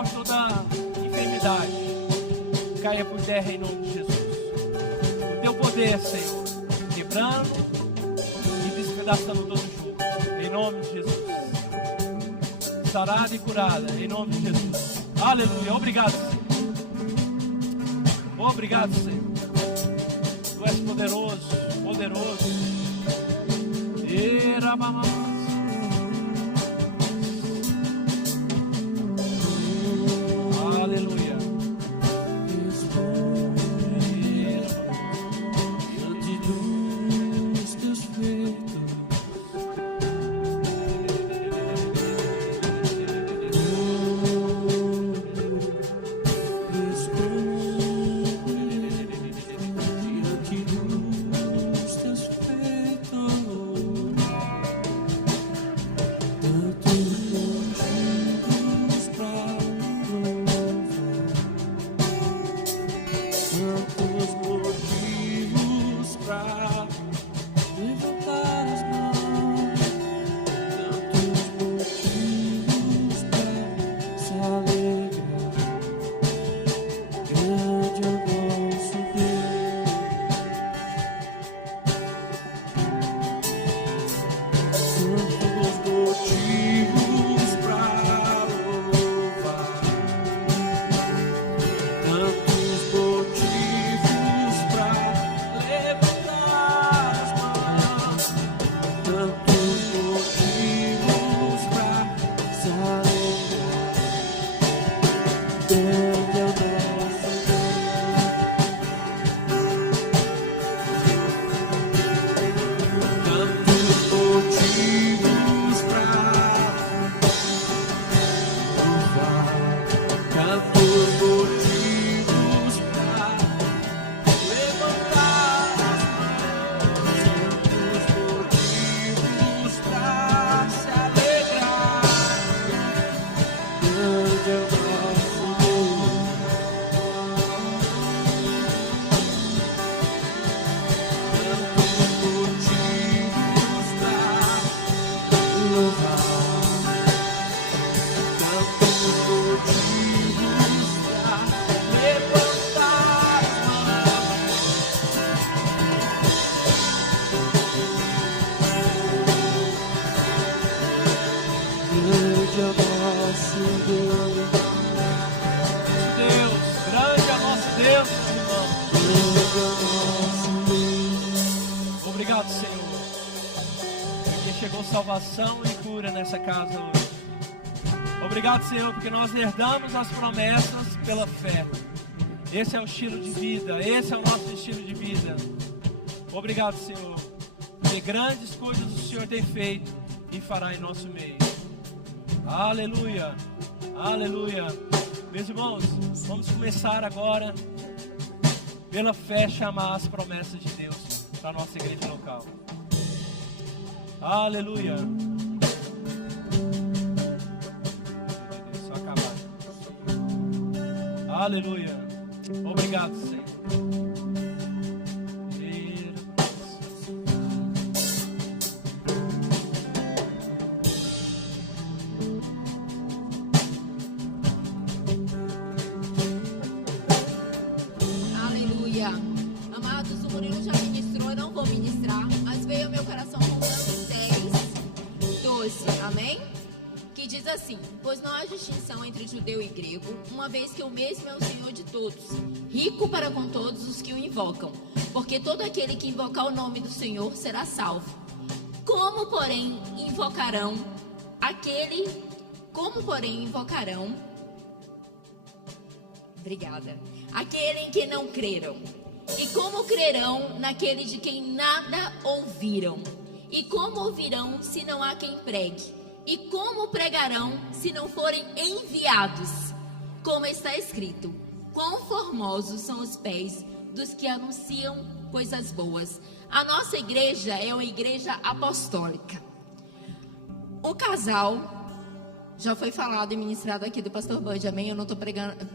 toda enfermidade caia por terra em nome de Jesus. O teu poder, Senhor, quebrando e despedaçando todo jugo, em nome de Jesus. Sarada e curada, em nome de Jesus. Aleluia. Obrigado, Senhor. Obrigado, Senhor. Tu és poderoso, poderoso. Aleluia. Diante dos teus feitos, salvação e cura nessa casa hoje. Obrigado, Senhor, porque nós herdamos as promessas pela fé. Esse é o estilo de vida, esse é o nosso estilo de vida. Obrigado, Senhor, porque grandes coisas o Senhor tem feito e fará em nosso meio. Aleluia, aleluia. Meus irmãos, vamos começar agora, pela fé, chamar as promessas de Deus para a nossa igreja local. Aleluia. Só acabar. Aleluia. Obrigado, Senhor. Aleluia. Amados, o Murilo já ministrou, eu não vou ministrar, mas veio ao meu coração Romanos 10:12. Amém? Que diz assim: pois não há distinção entre judeu e grego, uma vez que o mesmo é o Senhor de todos, rico para com todos os que o invocam, porque todo aquele que invocar o nome do Senhor será salvo. Como, porém, invocarão aquele em que não creram? E como crerão naquele de quem nada ouviram? E como ouvirão se não há quem pregue? E como pregarão se não forem enviados? Como está escrito: quão formosos são os pés dos que anunciam coisas boas. A nossa igreja é uma igreja apostólica. O casal, já foi falado e ministrado aqui do pastor Bud, amém? Eu não estou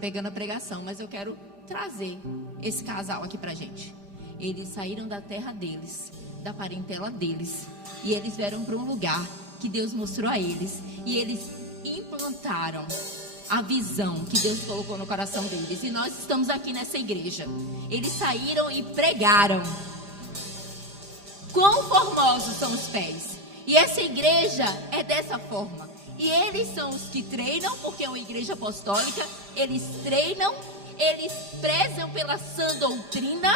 pegando a pregação, mas eu quero trazer esse casal aqui pra gente. Eles saíram da terra deles, da parentela deles, e eles vieram para um lugar que Deus mostrou a eles, e eles implantaram a visão que Deus colocou no coração deles, e nós estamos aqui nessa igreja. Eles saíram e pregaram. Quão formosos são os pés. E essa igreja é dessa forma. E eles são os que treinam, porque é uma igreja apostólica. Eles treinam, eles prezam pela sã doutrina.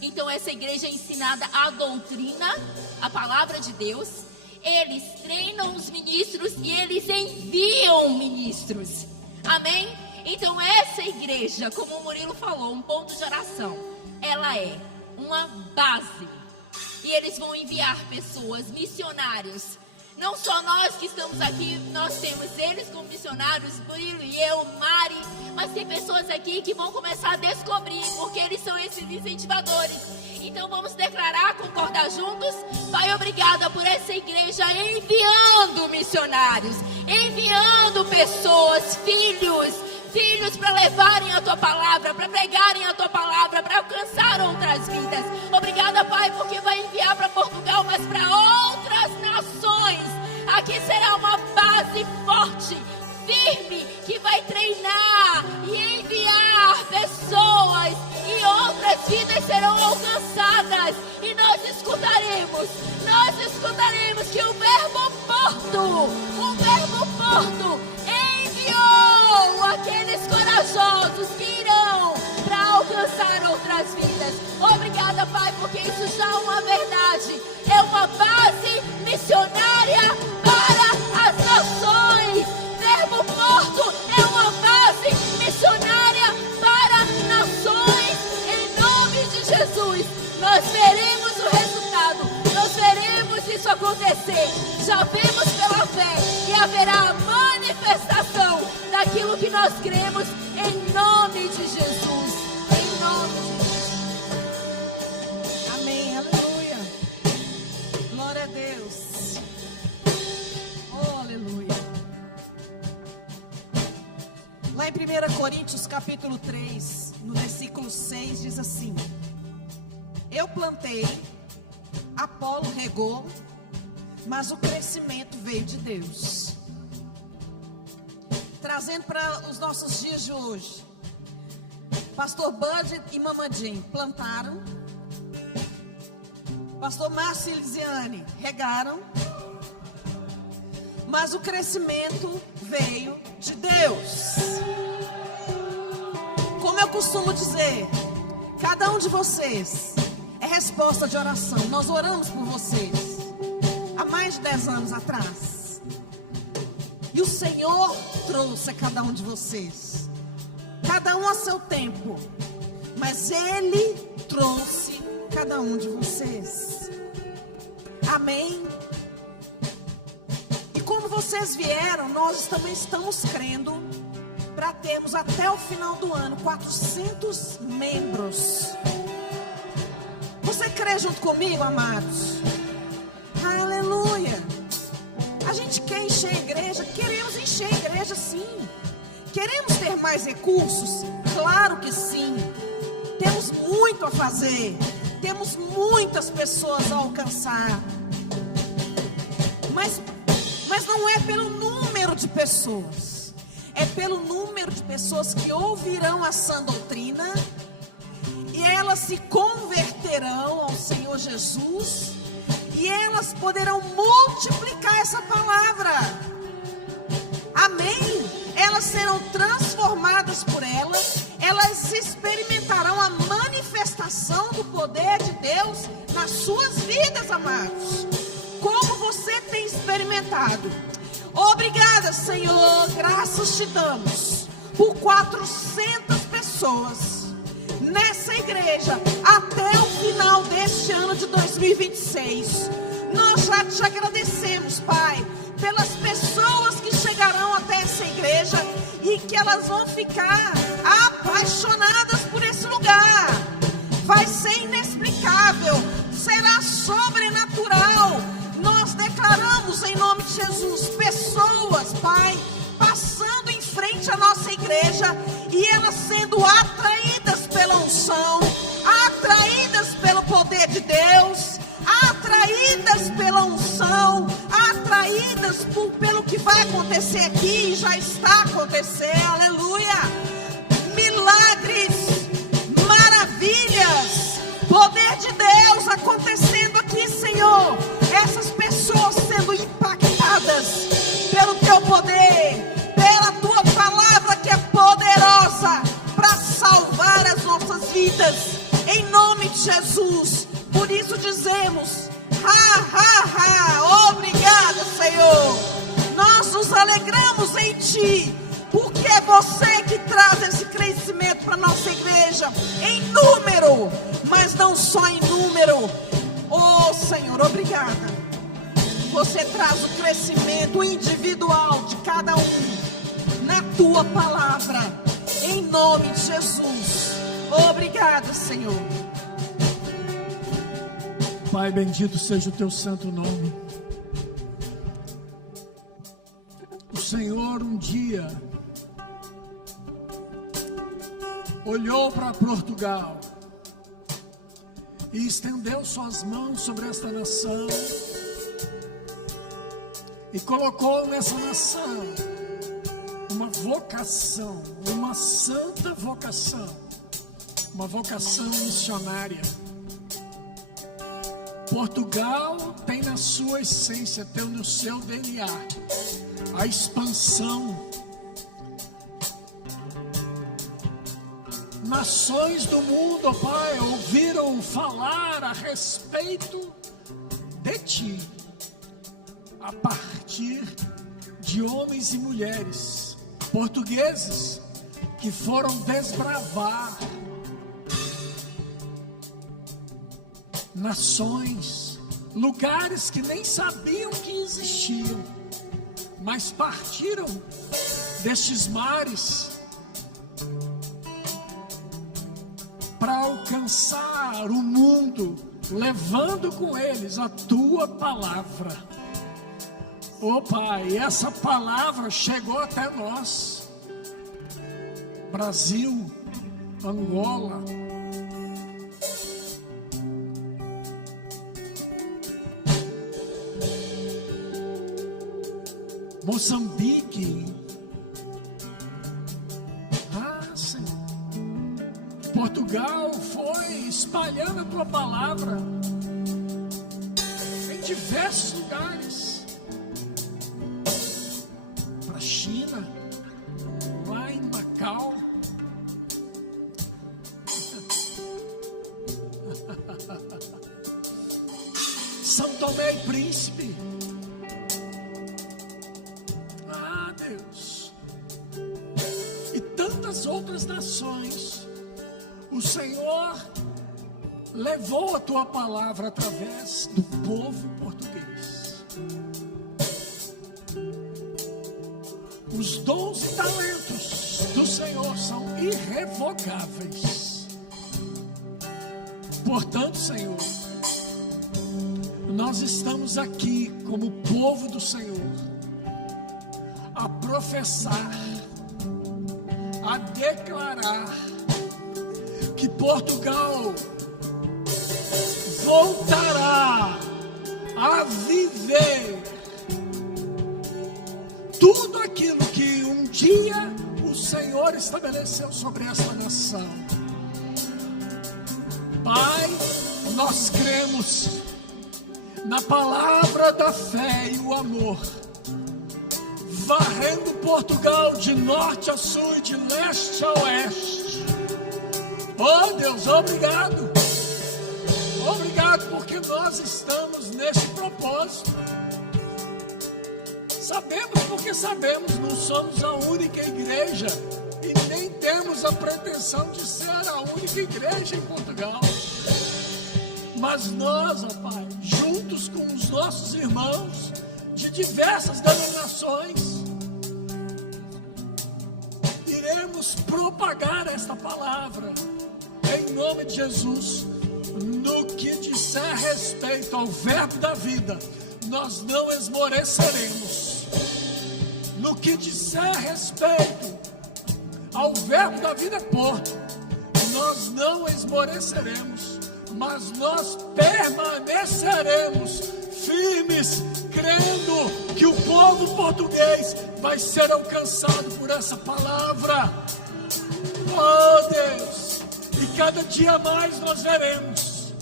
Então essa igreja é ensinada a doutrina, a palavra de Deus. Eles treinam os ministros e eles enviam ministros. Amém? Então essa igreja, como o Murilo falou, um ponto de oração, ela é uma base. E eles vão enviar pessoas, missionários. Não só nós que estamos aqui, nós temos eles como missionários, Murilo e eu, Mari, mas tem pessoas aqui que vão começar a descobrir, porque eles são esses incentivadores. Então vamos declarar, concordar juntos. Pai, obrigada por essa igreja enviando missionários, enviando pessoas, filhos para levarem a tua palavra, para pregarem a tua palavra, para alcançar outras vidas. Obrigada, Pai, porque vai enviar para Portugal, mas para outras nações. Aqui será uma base forte, firme, que vai treinar e enviar pessoas, e outras vidas serão alcançadas. E nós escutaremos que o verbo porto enviou aqueles corajosos que irão para alcançar outras vidas. Obrigada, Pai, porque isso já é uma verdade. É uma base missionária para as nações. Verbo Porto é uma base missionária para nações. Em nome de Jesus, nós veremos o resultado. Nós veremos isso acontecer. Já vemos pela fé e haverá a manifestação daquilo que nós cremos, em nome de Jesus. Em nome de Jesus. Amém, aleluia. Glória a Deus. Oh, aleluia. Lá em 1 Coríntios capítulo 3, no versículo 6, diz assim: eu plantei, Apolo regou, mas o crescimento veio de Deus. Trazendo para os nossos dias de hoje, Pastor Bud e Mamandim plantaram, Pastor Márcio e Lisiane regaram, mas o crescimento veio de Deus. Como eu costumo dizer, cada um de vocês é resposta de oração. Nós oramos por vocês. A mais de 10 anos atrás. E o Senhor trouxe a cada um de vocês, cada um a seu tempo, mas Ele trouxe cada um de vocês. Amém? E como vocês vieram, nós também estamos crendo para termos até o final do ano 400 membros. Você crê junto comigo, amados? Aleluia! A gente quer encher a igreja, queremos encher a igreja sim. Queremos ter mais recursos? Claro que sim. Temos muito a fazer, temos muitas pessoas a alcançar. Mas não é pelo número de pessoas, é pelo número de pessoas que ouvirão a sã doutrina e elas se converterão ao Senhor Jesus e elas poderão multiplicar essa palavra. Amém? Elas serão transformadas por ela, elas experimentarão a manifestação do poder de Deus nas suas vidas, amados. Como você tem experimentado? Obrigada, Senhor, graças te damos por 400 pessoas nessa igreja até o final deste ano de 2026. Nós já te agradecemos, Pai, pelas pessoas que chegarão até essa igreja e que elas vão ficar apaixonadas por esse lugar. Vai ser inexplicável, será sobrenatural. Nós declaramos em nome de Jesus pessoas, Pai, passando em frente à nossa igreja e elas sendo atraídas pela unção, atraídas pelo poder de Deus, atraídas pela unção, atraídas pelo que vai acontecer aqui e já está acontecendo. Aleluia! Milagres, maravilhas, poder de Deus acontecendo aqui, Senhor. Essas pessoas sendo impactadas pelo teu poder, pela tua palavra que é poderosa para salvar as nossas vidas, em nome de Jesus. Por isso dizemos, obrigado, Senhor. Nós nos alegramos em ti, porque é você que traz esse crescimento para nossa igreja, em número, mas não só em número. Oh, Senhor, obrigada. Você traz o crescimento individual de cada um na tua palavra, em nome de Jesus. Obrigada, Senhor. Pai, bendito seja o teu santo nome. O Senhor um dia olhou para Portugal e estendeu suas mãos sobre esta nação e colocou nessa nação uma vocação, uma santa vocação, uma vocação missionária. Portugal tem na sua essência, tem no seu DNA, a expansão. Nações do mundo, ó Pai, ouviram falar a respeito de Ti, a partir de homens e mulheres portugueses que foram desbravar nações, lugares que nem sabiam que existiam, mas partiram destes mares para alcançar o mundo, levando com eles a Tua palavra. Oh Pai, essa palavra chegou até nós, Brasil, Angola, Moçambique. Senhor, Portugal foi espalhando a Tua palavra em diversos lugares, para a China, lá em Macau, São Tomé e Príncipe, nas outras nações, o Senhor levou a tua palavra através do povo português. Os dons e talentos do Senhor são irrevogáveis. Portanto, Senhor, nós estamos aqui como povo do Senhor a professar, a declarar que Portugal voltará a viver tudo aquilo que um dia o Senhor estabeleceu sobre esta nação. Pai, nós cremos na palavra da fé e o amor, varrendo Portugal de norte a sul e de leste a oeste. Oh Deus, obrigado. Obrigado porque nós estamos nesse propósito. Sabemos porque sabemos, não somos a única igreja e nem temos a pretensão de ser a única igreja em Portugal. Mas nós, ó Pai, juntos com os nossos irmãos de diversas denominações, iremos propagar esta palavra em nome de Jesus. No que disser respeito ao verbo da vida, nós não esmoreceremos. No que disser respeito ao verbo da vida Porto, nós não esmoreceremos, mas nós permaneceremos firmes, crendo que o povo português vai ser alcançado por essa palavra. Oh Deus, e cada dia mais nós veremos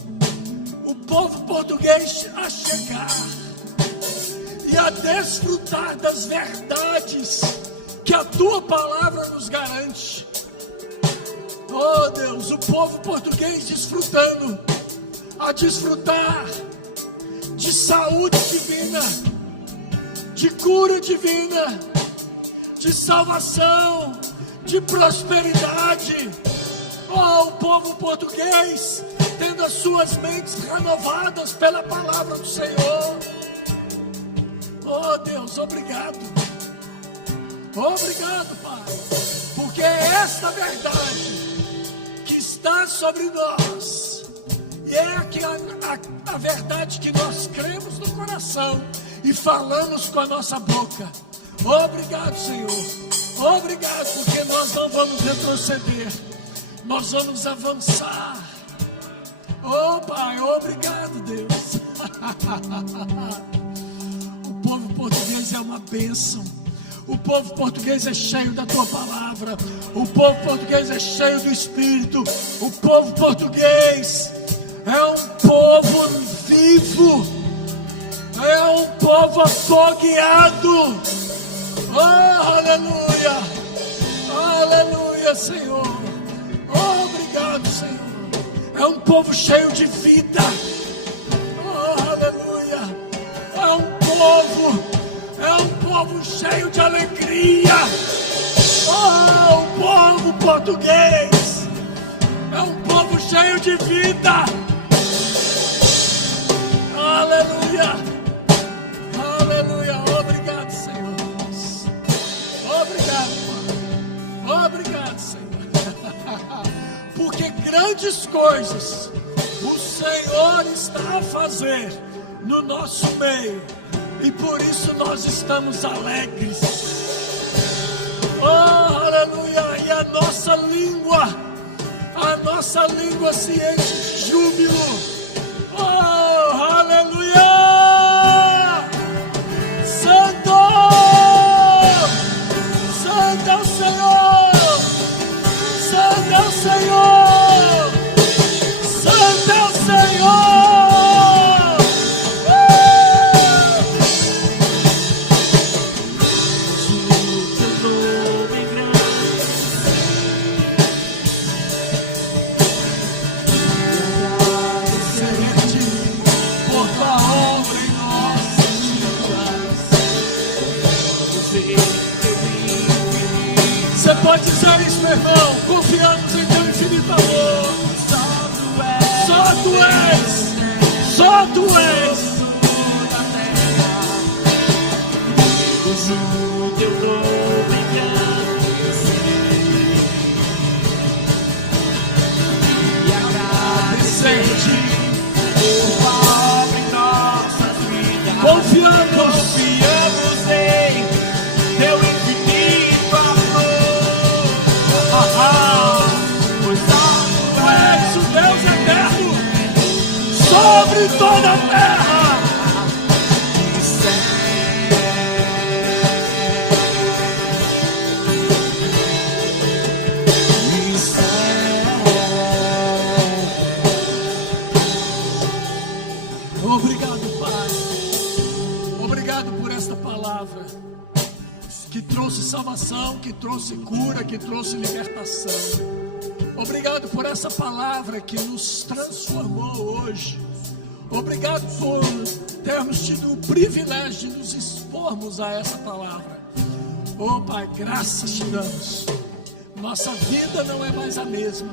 o povo português a chegar e a desfrutar das verdades que a tua palavra nos garante. Oh Deus, o povo português a desfrutar de saúde divina, de cura divina, de salvação, de prosperidade. Oh, o povo português tendo as suas mentes renovadas pela palavra do Senhor. Oh Deus, obrigado. Obrigado, Pai, porque é esta verdade que está sobre nós, e é a verdade que nós cremos no coração e falamos com a nossa boca. Obrigado, Senhor. Obrigado, porque nós não vamos retroceder, nós vamos avançar. Oh Pai, obrigado, Deus. O povo português é uma bênção. O povo português é cheio da tua palavra. O povo português é cheio do Espírito. O povo português é um povo vivo. É um povo afogueado. Oh, aleluia. Aleluia, Senhor. Oh, obrigado, Senhor. É um povo cheio de vida. Oh, aleluia. É um povo cheio de alegria. Oh, o povo português é um povo cheio de vida. Aleluia. Aleluia. Obrigado, Senhor. Obrigado, Pai. Obrigado, Senhor. Porque grandes coisas o Senhor está a fazer no nosso meio, e por isso nós estamos alegres. Oh, aleluia. E a nossa língua se enche de júbilo. Oh, aleluia. Santo, Santo é o Senhor. Santo é o Senhor. Santo é o Senhor. Pode dizer isso, meu irmão. Confiamos em teu infinito amor. Só tu és. Só tu és. O teu nome e agradecer-te por obra em nossas vidas. Confiamos em teu infinito amor. Pois só tu és o Deus eterno sobre toda a terra. Obrigado, Pai. Obrigado por esta palavra que trouxe salvação, que trouxe cura, que trouxe libertação. Obrigado por essa palavra que nos transformou hoje. Obrigado por termos tido o privilégio de nos expormos a essa palavra. Oh, Pai, graças te damos. Nossa vida não é mais a mesma,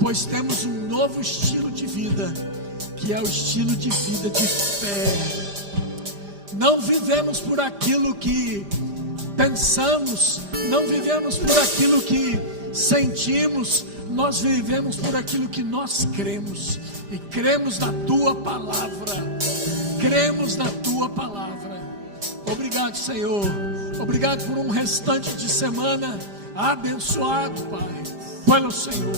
pois temos um novo estilo de vida, que é o estilo de vida de fé. Não vivemos por aquilo que pensamos, não vivemos por aquilo que sentimos, nós vivemos por aquilo que nós cremos. E cremos na tua palavra. Cremos na tua palavra. Obrigado, Senhor. Obrigado por um restante de semana abençoado, Pai, pelo Senhor.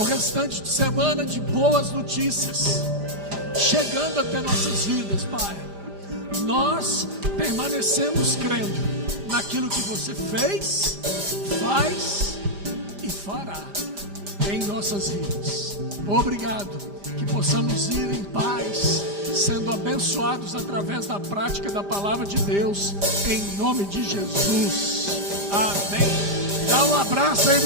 O restante de semana de boas notícias chegando até nossas vidas, Pai. Nós permanecemos crendo naquilo que você fez, faz e fará em nossas vidas. Obrigado, que possamos ir em paz, sendo abençoados através da prática da palavra de Deus, em nome de Jesus. Amém. Dá um abraço aí.